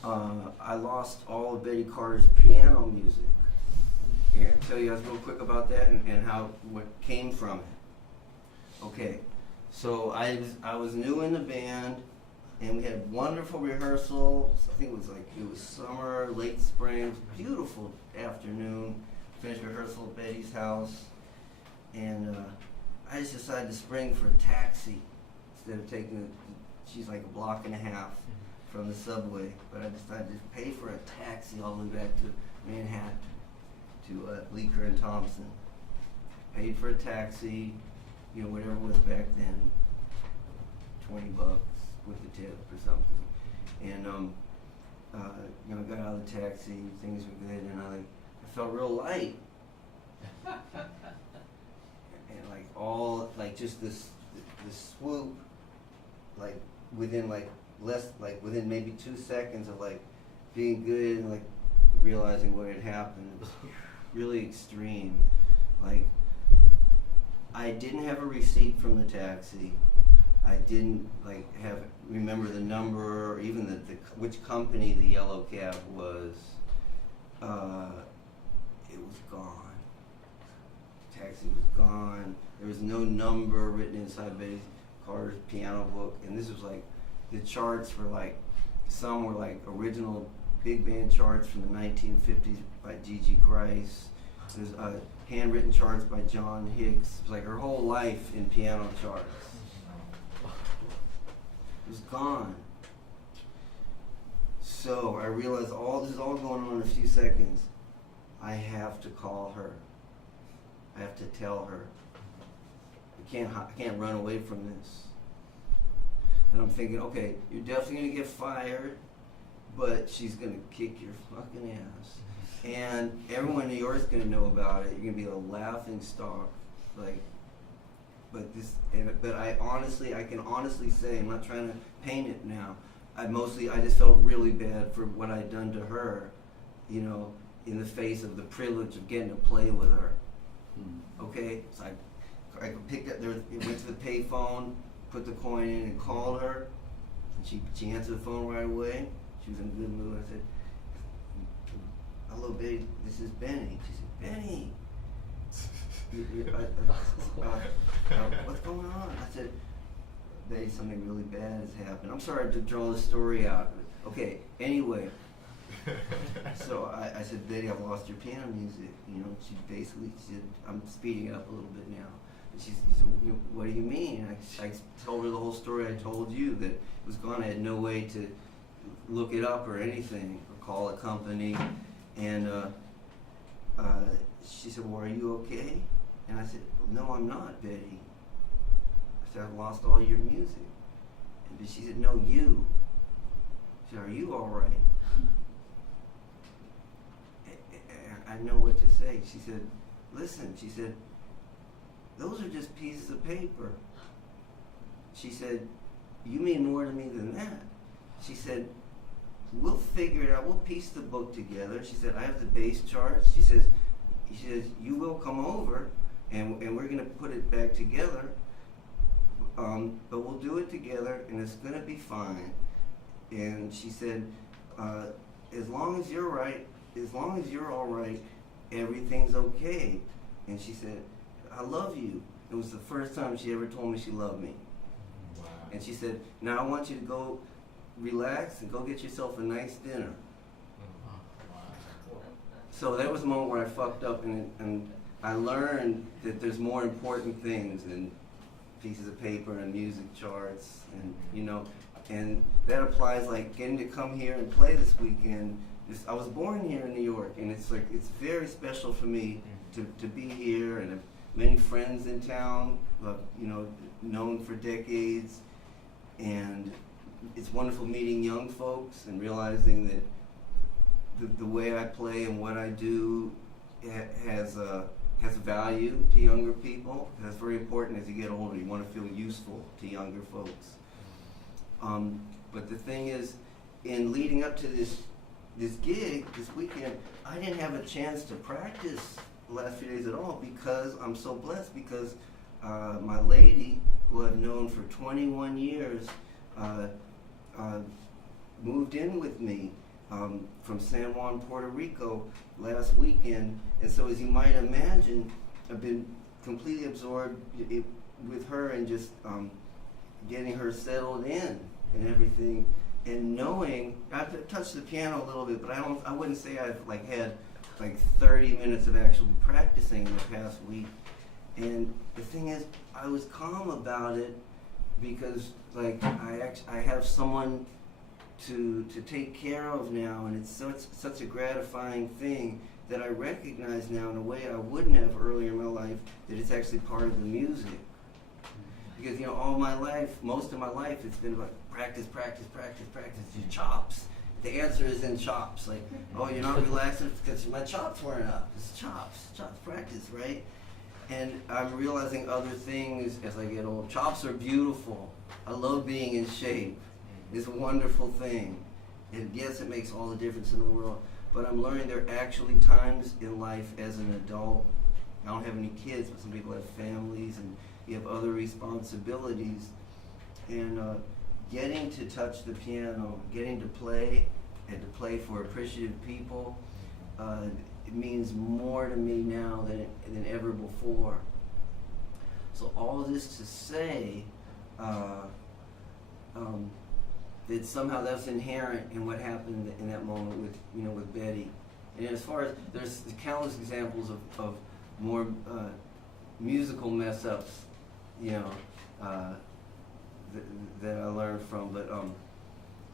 I lost all of Betty Carter's piano music. Yeah, I'll tell you guys real quick about that and what came from it. Okay, so I was new in the band, and we had wonderful rehearsals. I think it was summer, late spring, beautiful afternoon. Finished rehearsal at Betty's house, and I just decided to spring for a taxi instead of taking she's like a block and a half from the subway, but I decided to pay for a taxi all the way back to Manhattan, to Bleecker and Thompson. Paid for a taxi, you know, whatever it was back then, $20 with the tip or something. And you know, I got out of the taxi, things were good, and I felt real light. And just this swoop, within within maybe 2 seconds of being good and realizing what had happened. It was really extreme. I didn't have a receipt from the taxi. I didn't remember the number or even which company the yellow cab was. It was gone. Taxi was gone. There was no number written inside Betty Carter's piano book, and this was the charts for some were original big band charts from the 1950s by Gigi Grice. There's handwritten charts by John Hicks. It was her whole life in piano charts. It was gone. So I realized this is all going on in a few seconds. I have to call her. I have to tell her. I can't run away from this. And I'm thinking, okay, you're definitely gonna get fired, but she's gonna kick your fucking ass. And everyone in New York's gonna know about it. You're gonna be a laughing stock. But I can honestly say, I'm not trying to paint it now. I just felt really bad for what I'd done to her, you know, in the face of the privilege of getting to play with her. Okay, so I picked up, it went to the pay phone, put the coin in and called her, and she answered the phone right away. She was in a good mood. I said, "Hello, babe, this is Benny." She said, "Benny, what's going on?" I said, "Babe, something really bad has happened. I'm sorry to draw the story out. Okay, anyway." So I said, "Betty, I've lost your piano music." You know, she said, "I'm speeding it up a little bit now." And she said, "What do you mean?" And I told her the whole story I told you, that it was gone. I had no way to look it up or anything, or call a company. And she said, well, are you okay? And I said, no, I'm not, Betty. I said, I've lost all your music. And she said, no, you. She said, are you all right? I know what to say. She said, listen, she said, those are just pieces of paper. She said, you mean more to me than that. She said, we'll figure it out. We'll piece the book together. She said, I have the bass charts. She says, you will come over and we're going to put it back together. But we'll do it together and it's going to be fine. And she said, as long as you're right, as long as you're all right, everything's okay. And she said, I love you. It was the first time she ever told me she loved me. Wow. And she said, now I want you to go relax and go get yourself a nice dinner. So that was the moment where I fucked up and I learned that there's more important things than pieces of paper and music charts and, you know, and that applies like getting to come here and play this weekend. I was born here in New York and it's like, it's very special for me to be here and have many friends in town, you know, known for decades, and it's wonderful meeting young folks and realizing that the way I play and what I do has value to younger people. That's very important as you get older. You want to feel useful to younger folks. But the thing is, in leading up to this gig this weekend, I didn't have a chance to practice the last few days at all because I'm so blessed because my lady, who I've known for 21 years, moved in with me from San Juan, Puerto Rico last weekend. And so as you might imagine, I've been completely absorbed with her and just getting her settled in and everything. And knowing, I've touched the piano a little bit, but I wouldn't say I've like had like 30 minutes of actually practicing in the past week. And the thing is, I was calm about it because like I have someone to take care of now, and it's such a gratifying thing that I recognize now in a way I wouldn't have earlier in my life, that it's actually part of the music. Because, you know, all my life, most of my life, it's been about practice, practice, practice, practice, your chops. The answer is in chops. Like, oh, you're not relaxing because my chops weren't up. It's chops, practice, right? And I'm realizing other things as I get old. Chops are beautiful. I love being in shape. It's a wonderful thing. And yes, it makes all the difference in the world. But I'm learning there are actually times in life as an adult. I don't have any kids, but some people have families and you have other responsibilities. And getting to touch the piano, getting to play, and to play for appreciative people, it means more to me now than ever before. So all this to say that somehow that's inherent in what happened in that moment with Betty. And as far as there's countless examples of more musical mess ups, that I learned from, but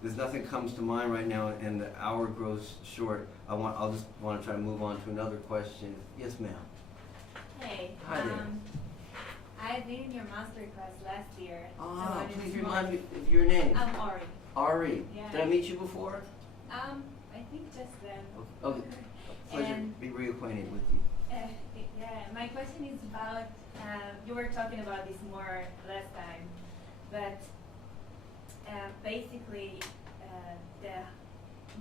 there's nothing comes to mind right now, and the hour grows short. I'll just want to try to move on to another question. Yes, ma'am. Hey. Hi there. I've been in your Masterclass last year. Please remind me of your name. I'm Ori. Ari. Yeah. Did I meet you before? I think just then. Okay. Pleasure to be reacquainted with you. Yeah, my question is about, you were talking about this more last time, but basically the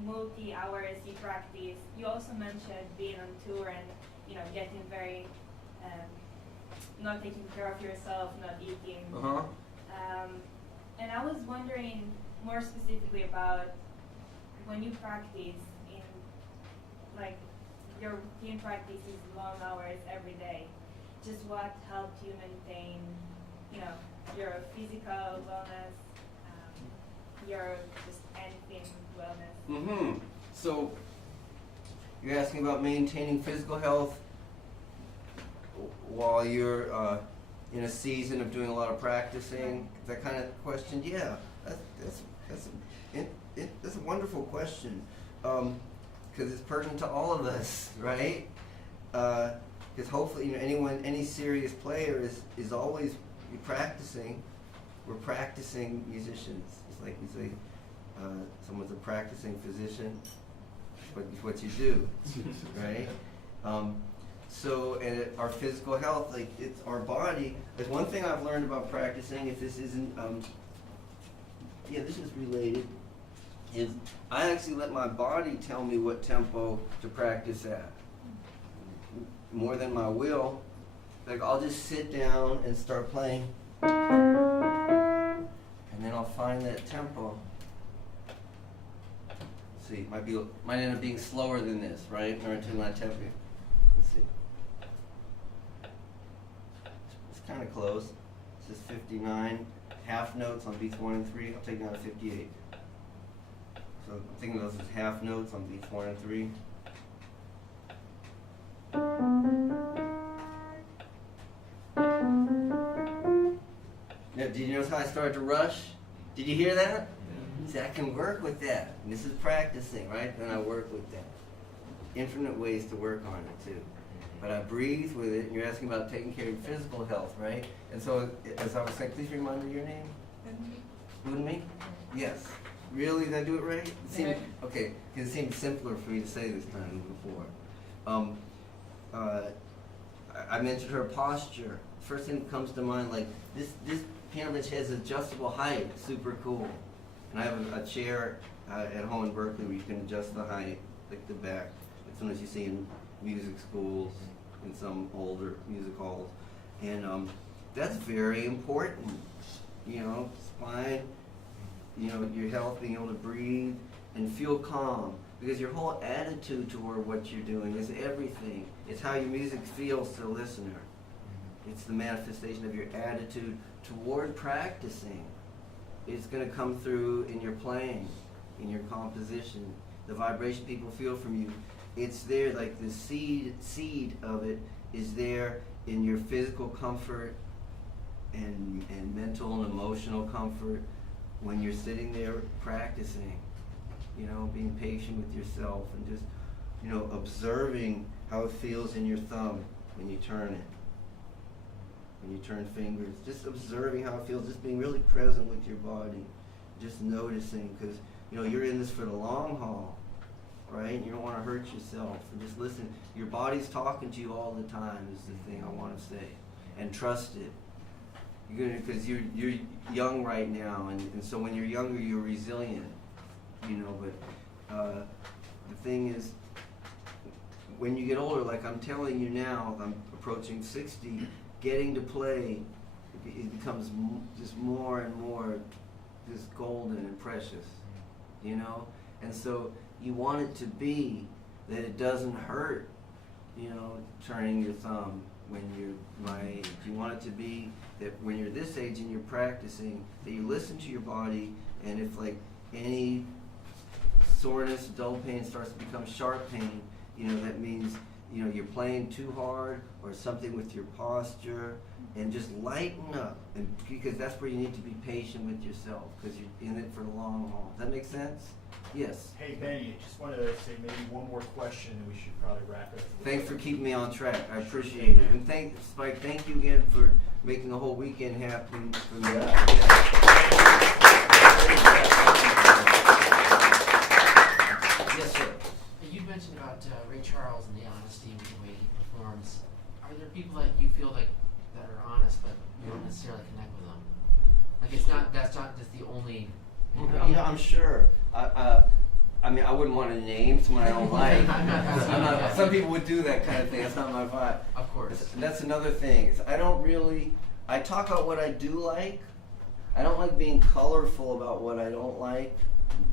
multi-hours you practice, you also mentioned being on tour and, getting very, not taking care of yourself, not eating. Uh-huh. And I was wondering more specifically about when you practice in, like, your routine practice is long hours every day. Just what helped you maintain, your physical wellness, your just anything wellness? Mm-hmm. So you're asking about maintaining physical health while you're in a season of doing a lot of practicing. That kind of question. Yeah, that's a wonderful question because it's pertinent to all of us, right? because hopefully, any serious player is always practicing. We're practicing musicians. It's like you say, someone's a practicing physician. It's what you do, right? So, and our physical health, like it's our body. There's one thing I've learned about practicing. If this isn't, this is related. Is I actually let my body tell me what tempo to practice at, more than my will. Like I'll just sit down and start playing, and then I'll find that tempo. Let's see, might end up being slower than this, right? Or until my tempo. Let's see. It's kind of close. This is 59 half notes on beats 1 and 3. I'll take down to 58. So I'm thinking those as half notes on beats 1 and 3. Now, did you notice how I started to rush? Did you hear that? See, I can work with that. And this is practicing, right? Then I work with that. Infinite ways to work on it, too. But I breathe with it, and you're asking about taking care of your physical health, right? And so, as I was saying, please remind me your name. Udemy? Yes. Really? Did I do it right? It seemed, okay, because it seemed simpler for me to say this time than before. I mentioned her posture. First thing that comes to mind, like, this piano bench has adjustable height, super cool. And I have a chair at home in Berkeley where you can adjust the height, like the back. As soon as you see in music schools, in some older music halls. And that's very important. Spine, your health, being able to breathe and feel calm. Because your whole attitude toward what you're doing is everything. It's how your music feels to the listener. It's the manifestation of your attitude toward practicing. It's going to come through in your playing, in your composition, the vibration people feel from you. It's there, like the seed of it is there in your physical comfort and mental and emotional comfort when you're sitting there practicing. Being patient with yourself and just, observing how it feels in your thumb when you turn it. When you turn fingers, just observing how it feels, just being really present with your body, just noticing, because you're in this for the long haul, right? You don't want to hurt yourself. And just listen. Your body's talking to you all the time is the thing I want to say, and trust it. Because you're young right now, and so when you're younger, you're resilient, But the thing is, when you get older, like I'm telling you now, I'm approaching 60. Getting to play, it becomes just more and more just golden and precious, And so you want it to be that it doesn't hurt, turning your thumb when you're my age. You want it to be that when you're this age and you're practicing, that you listen to your body, and if like any soreness, dull pain starts to become sharp pain, that means you're playing too hard or something with your posture, and just lighten up, and because that's where you need to be patient with yourself, because you're in it for the long haul. Does that make sense? Yes. Hey Benny, just wanted to say maybe one more question and we should probably wrap it up. Thanks for keeping me on track. I appreciate it. And Spike, thank you again for making the whole weekend happen for me. Yes, sir. You mentioned about Ray Charles and the honesty with the way he performs. Are there people that you feel like that are honest, but you don't necessarily connect with them? Like that's not just the only. Yeah, I'm sure. I mean, I wouldn't want to name someone I don't like. Some people would do that kind of thing. That's not my vibe. Of course. That's another thing. I talk about what I do like. I don't like being colorful about what I don't like.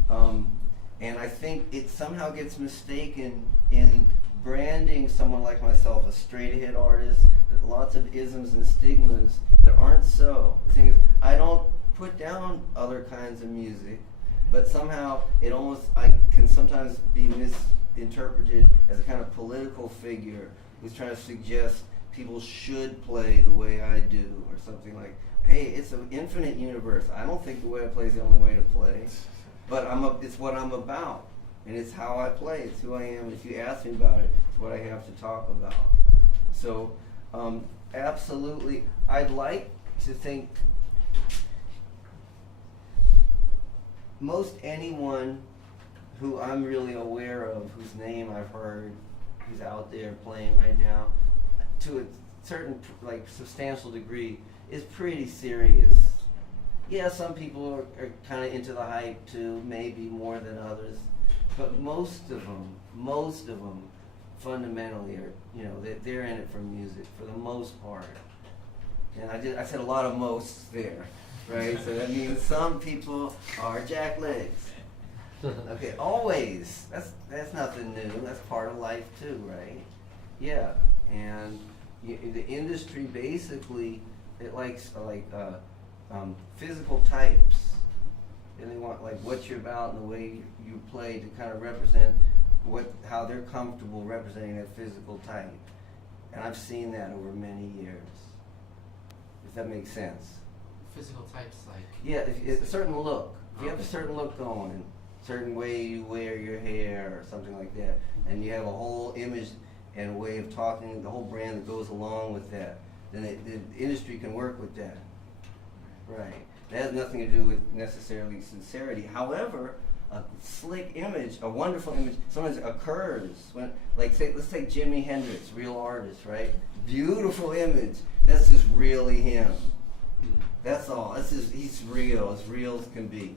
And I think it somehow gets mistaken in branding someone like myself, a straight-ahead artist, that lots of isms and stigmas that aren't so. The thing is, I don't put down other kinds of music, but somehow I can sometimes be misinterpreted as a kind of political figure who's trying to suggest people should play the way I do, or something like, hey, it's an infinite universe. I don't think the way I play is the only way to play, but it's what I'm about. And it's how I play, it's who I am. If you ask me about it, it's what I have to talk about. So, absolutely, I'd like to think most anyone who I'm really aware of, whose name I've heard, who's out there playing right now, to a certain, like, substantial degree, is pretty serious. Yeah, some people are kind of into the hype too, maybe more than others, but most of them, fundamentally are, you know, they're in it for music for the most part. And I said a lot of mosts there, right? So that means some people are jacklegs. Okay, always. That's nothing new. That's part of life too, right? Yeah, and the industry basically it likes physical types, and they want like what you're about and the way you play to kind of represent how they're comfortable representing that physical type. And I've seen that over many years. If that makes sense. Physical types like? Yeah, if a certain look. If you have a certain look going, certain way you wear your hair or something like that, and you have a whole image and a way of talking, the whole brand that goes along with that, then the industry can work with that. Right. That has nothing to do with necessarily sincerity. However, a slick image, a wonderful image, sometimes occurs when, like, let's take Jimi Hendrix, real artist, right? Beautiful image. That's just really him. That's all. That's just, he's real, as real as can be,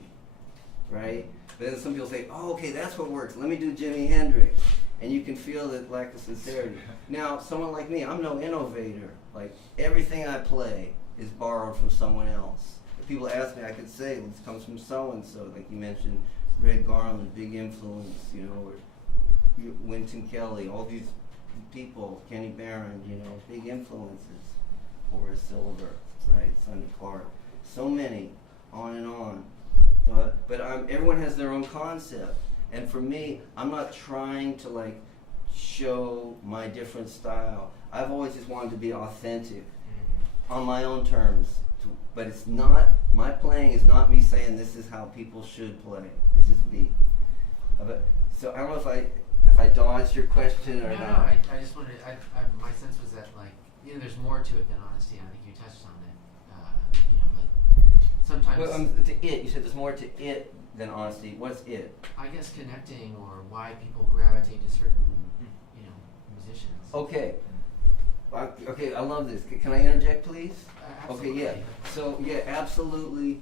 right? But then some people say, oh, okay, that's what works. Let me do Jimi Hendrix. And you can feel the lack of sincerity. Now, someone like me, I'm no innovator. Like, everything I play is borrowed from someone else. If people ask me, I could say, this comes from so-and-so. Like you mentioned, Red Garland, big influence, you know, or Wynton Kelly, all these people, Kenny Barron, you know, big influences. Horace Silver, right, Sonny Clark. So many, on and on. But everyone has their own concept. And for me, I'm not trying to like show my different style. I've always just wanted to be authentic on my own terms. But it's not, my playing is not me saying this is how people should play. It's just me. So I don't know if I dodged your question or not. No, I just wanted, my sense was that like, you know, there's more to it than honesty. I think you touched on it. You know, but sometimes. Well, you said there's more to it than honesty. What's it? I guess connecting or why people gravitate to certain, you know, musicians. Okay. Okay, I love this. Can I interject, please? Absolutely. Okay, yeah. So, yeah, absolutely.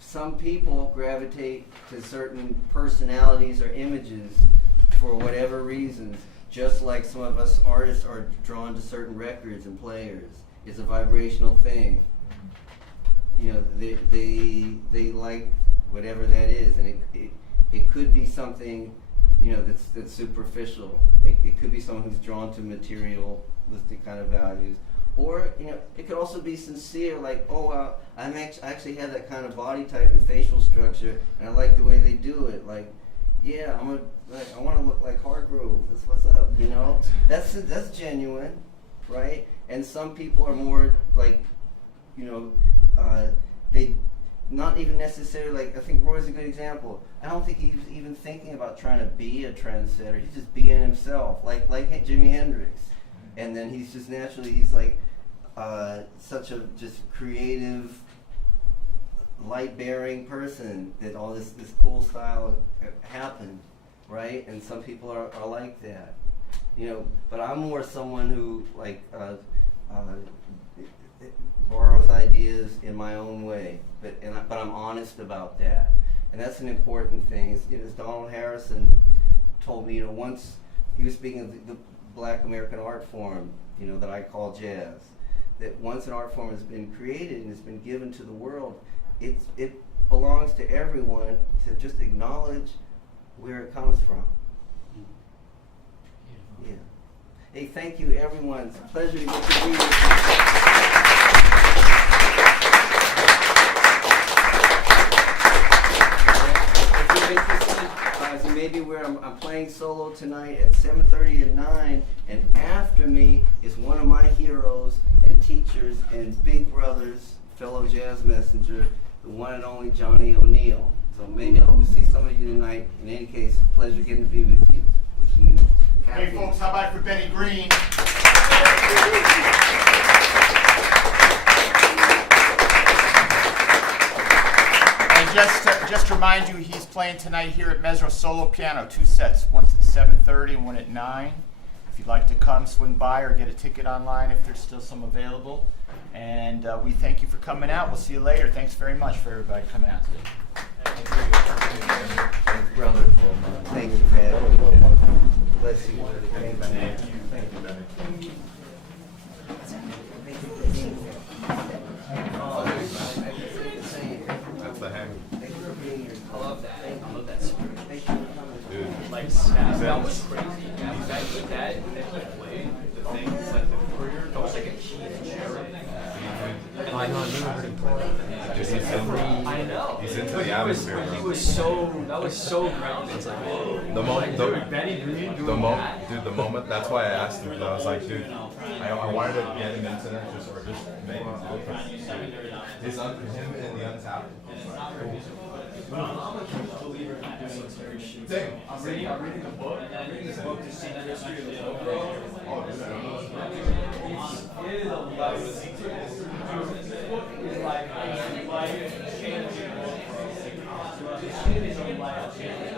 Some people gravitate to certain personalities or images for whatever reasons, just like some of us artists are drawn to certain records and players. It's a vibrational thing. You know, they like whatever that is, and it could be something, you know, that's superficial. It could be someone who's drawn to materialistic kind of values, or you know, it could also be sincere. Like, oh, I actually have that kind of body type and facial structure, and I like the way they do it. Like, yeah, I want to look like Hargrove. That's what's up. You know, that's genuine, right? And some people are more like, you know, they not even necessarily like. I think Roy's a good example. I don't think he's even thinking about trying to be a trendsetter. He's just being himself, like Jimi Hendrix. And then he's just naturally, he's like such a just creative, light-bearing person that all this cool style happened, right? And some people are like that, you know. But I'm more someone who like borrows ideas in my own way, but I'm honest about that, and that's an important thing. As Donald Harrison told me, you know, once he was speaking of the Black American art form, you know, that I call jazz, that once an art form has been created and has been given to the world, it belongs to everyone to just acknowledge where it comes from. Yeah. Hey, thank you, everyone. It's a pleasure to get to be with you. As you may be aware, I'm playing solo tonight at 7:30 and 9, and after me is one of my heroes and teachers and big brothers, fellow jazz messenger, the one and only Johnny O'Neill. So maybe I hope to see some of you tonight. In any case, pleasure getting to be with you. Wishing you Hey happy. folks, how about it for Benny Green? And just to remind you, he's playing tonight here at Mezzrow solo piano, 2 sets, once at 7:30 and one at 9. If you'd like to come, swing by or get a ticket online if there's still some available. And we thank you for coming out. We'll see you later. Thanks very much for everybody coming out today. Brother, thank you for having me. Bless you. Thank you. Thank you, Benny. That's the hang. Thank you for being here. I love that. I love that spirit. Thank you for coming. Dude. Like that was crazy. That he played the thing, like the career, that was like a key to Jared. I know, I've never heard him play. Just he's in, I know. he's into But the atmosphere, He bro. was so, that was so grounded. It's like, whoa. The moment, Dude, Benny Green doing that. the moment. That's why I asked him. 'Cause I was like, dude, I wanted to get him into that, just make him do it. Him and the Untapped. Dang, I'm reading the book. I'm reading this book to see the history of the book. It is a lesson. This book is like life changing. This shit is a life changing.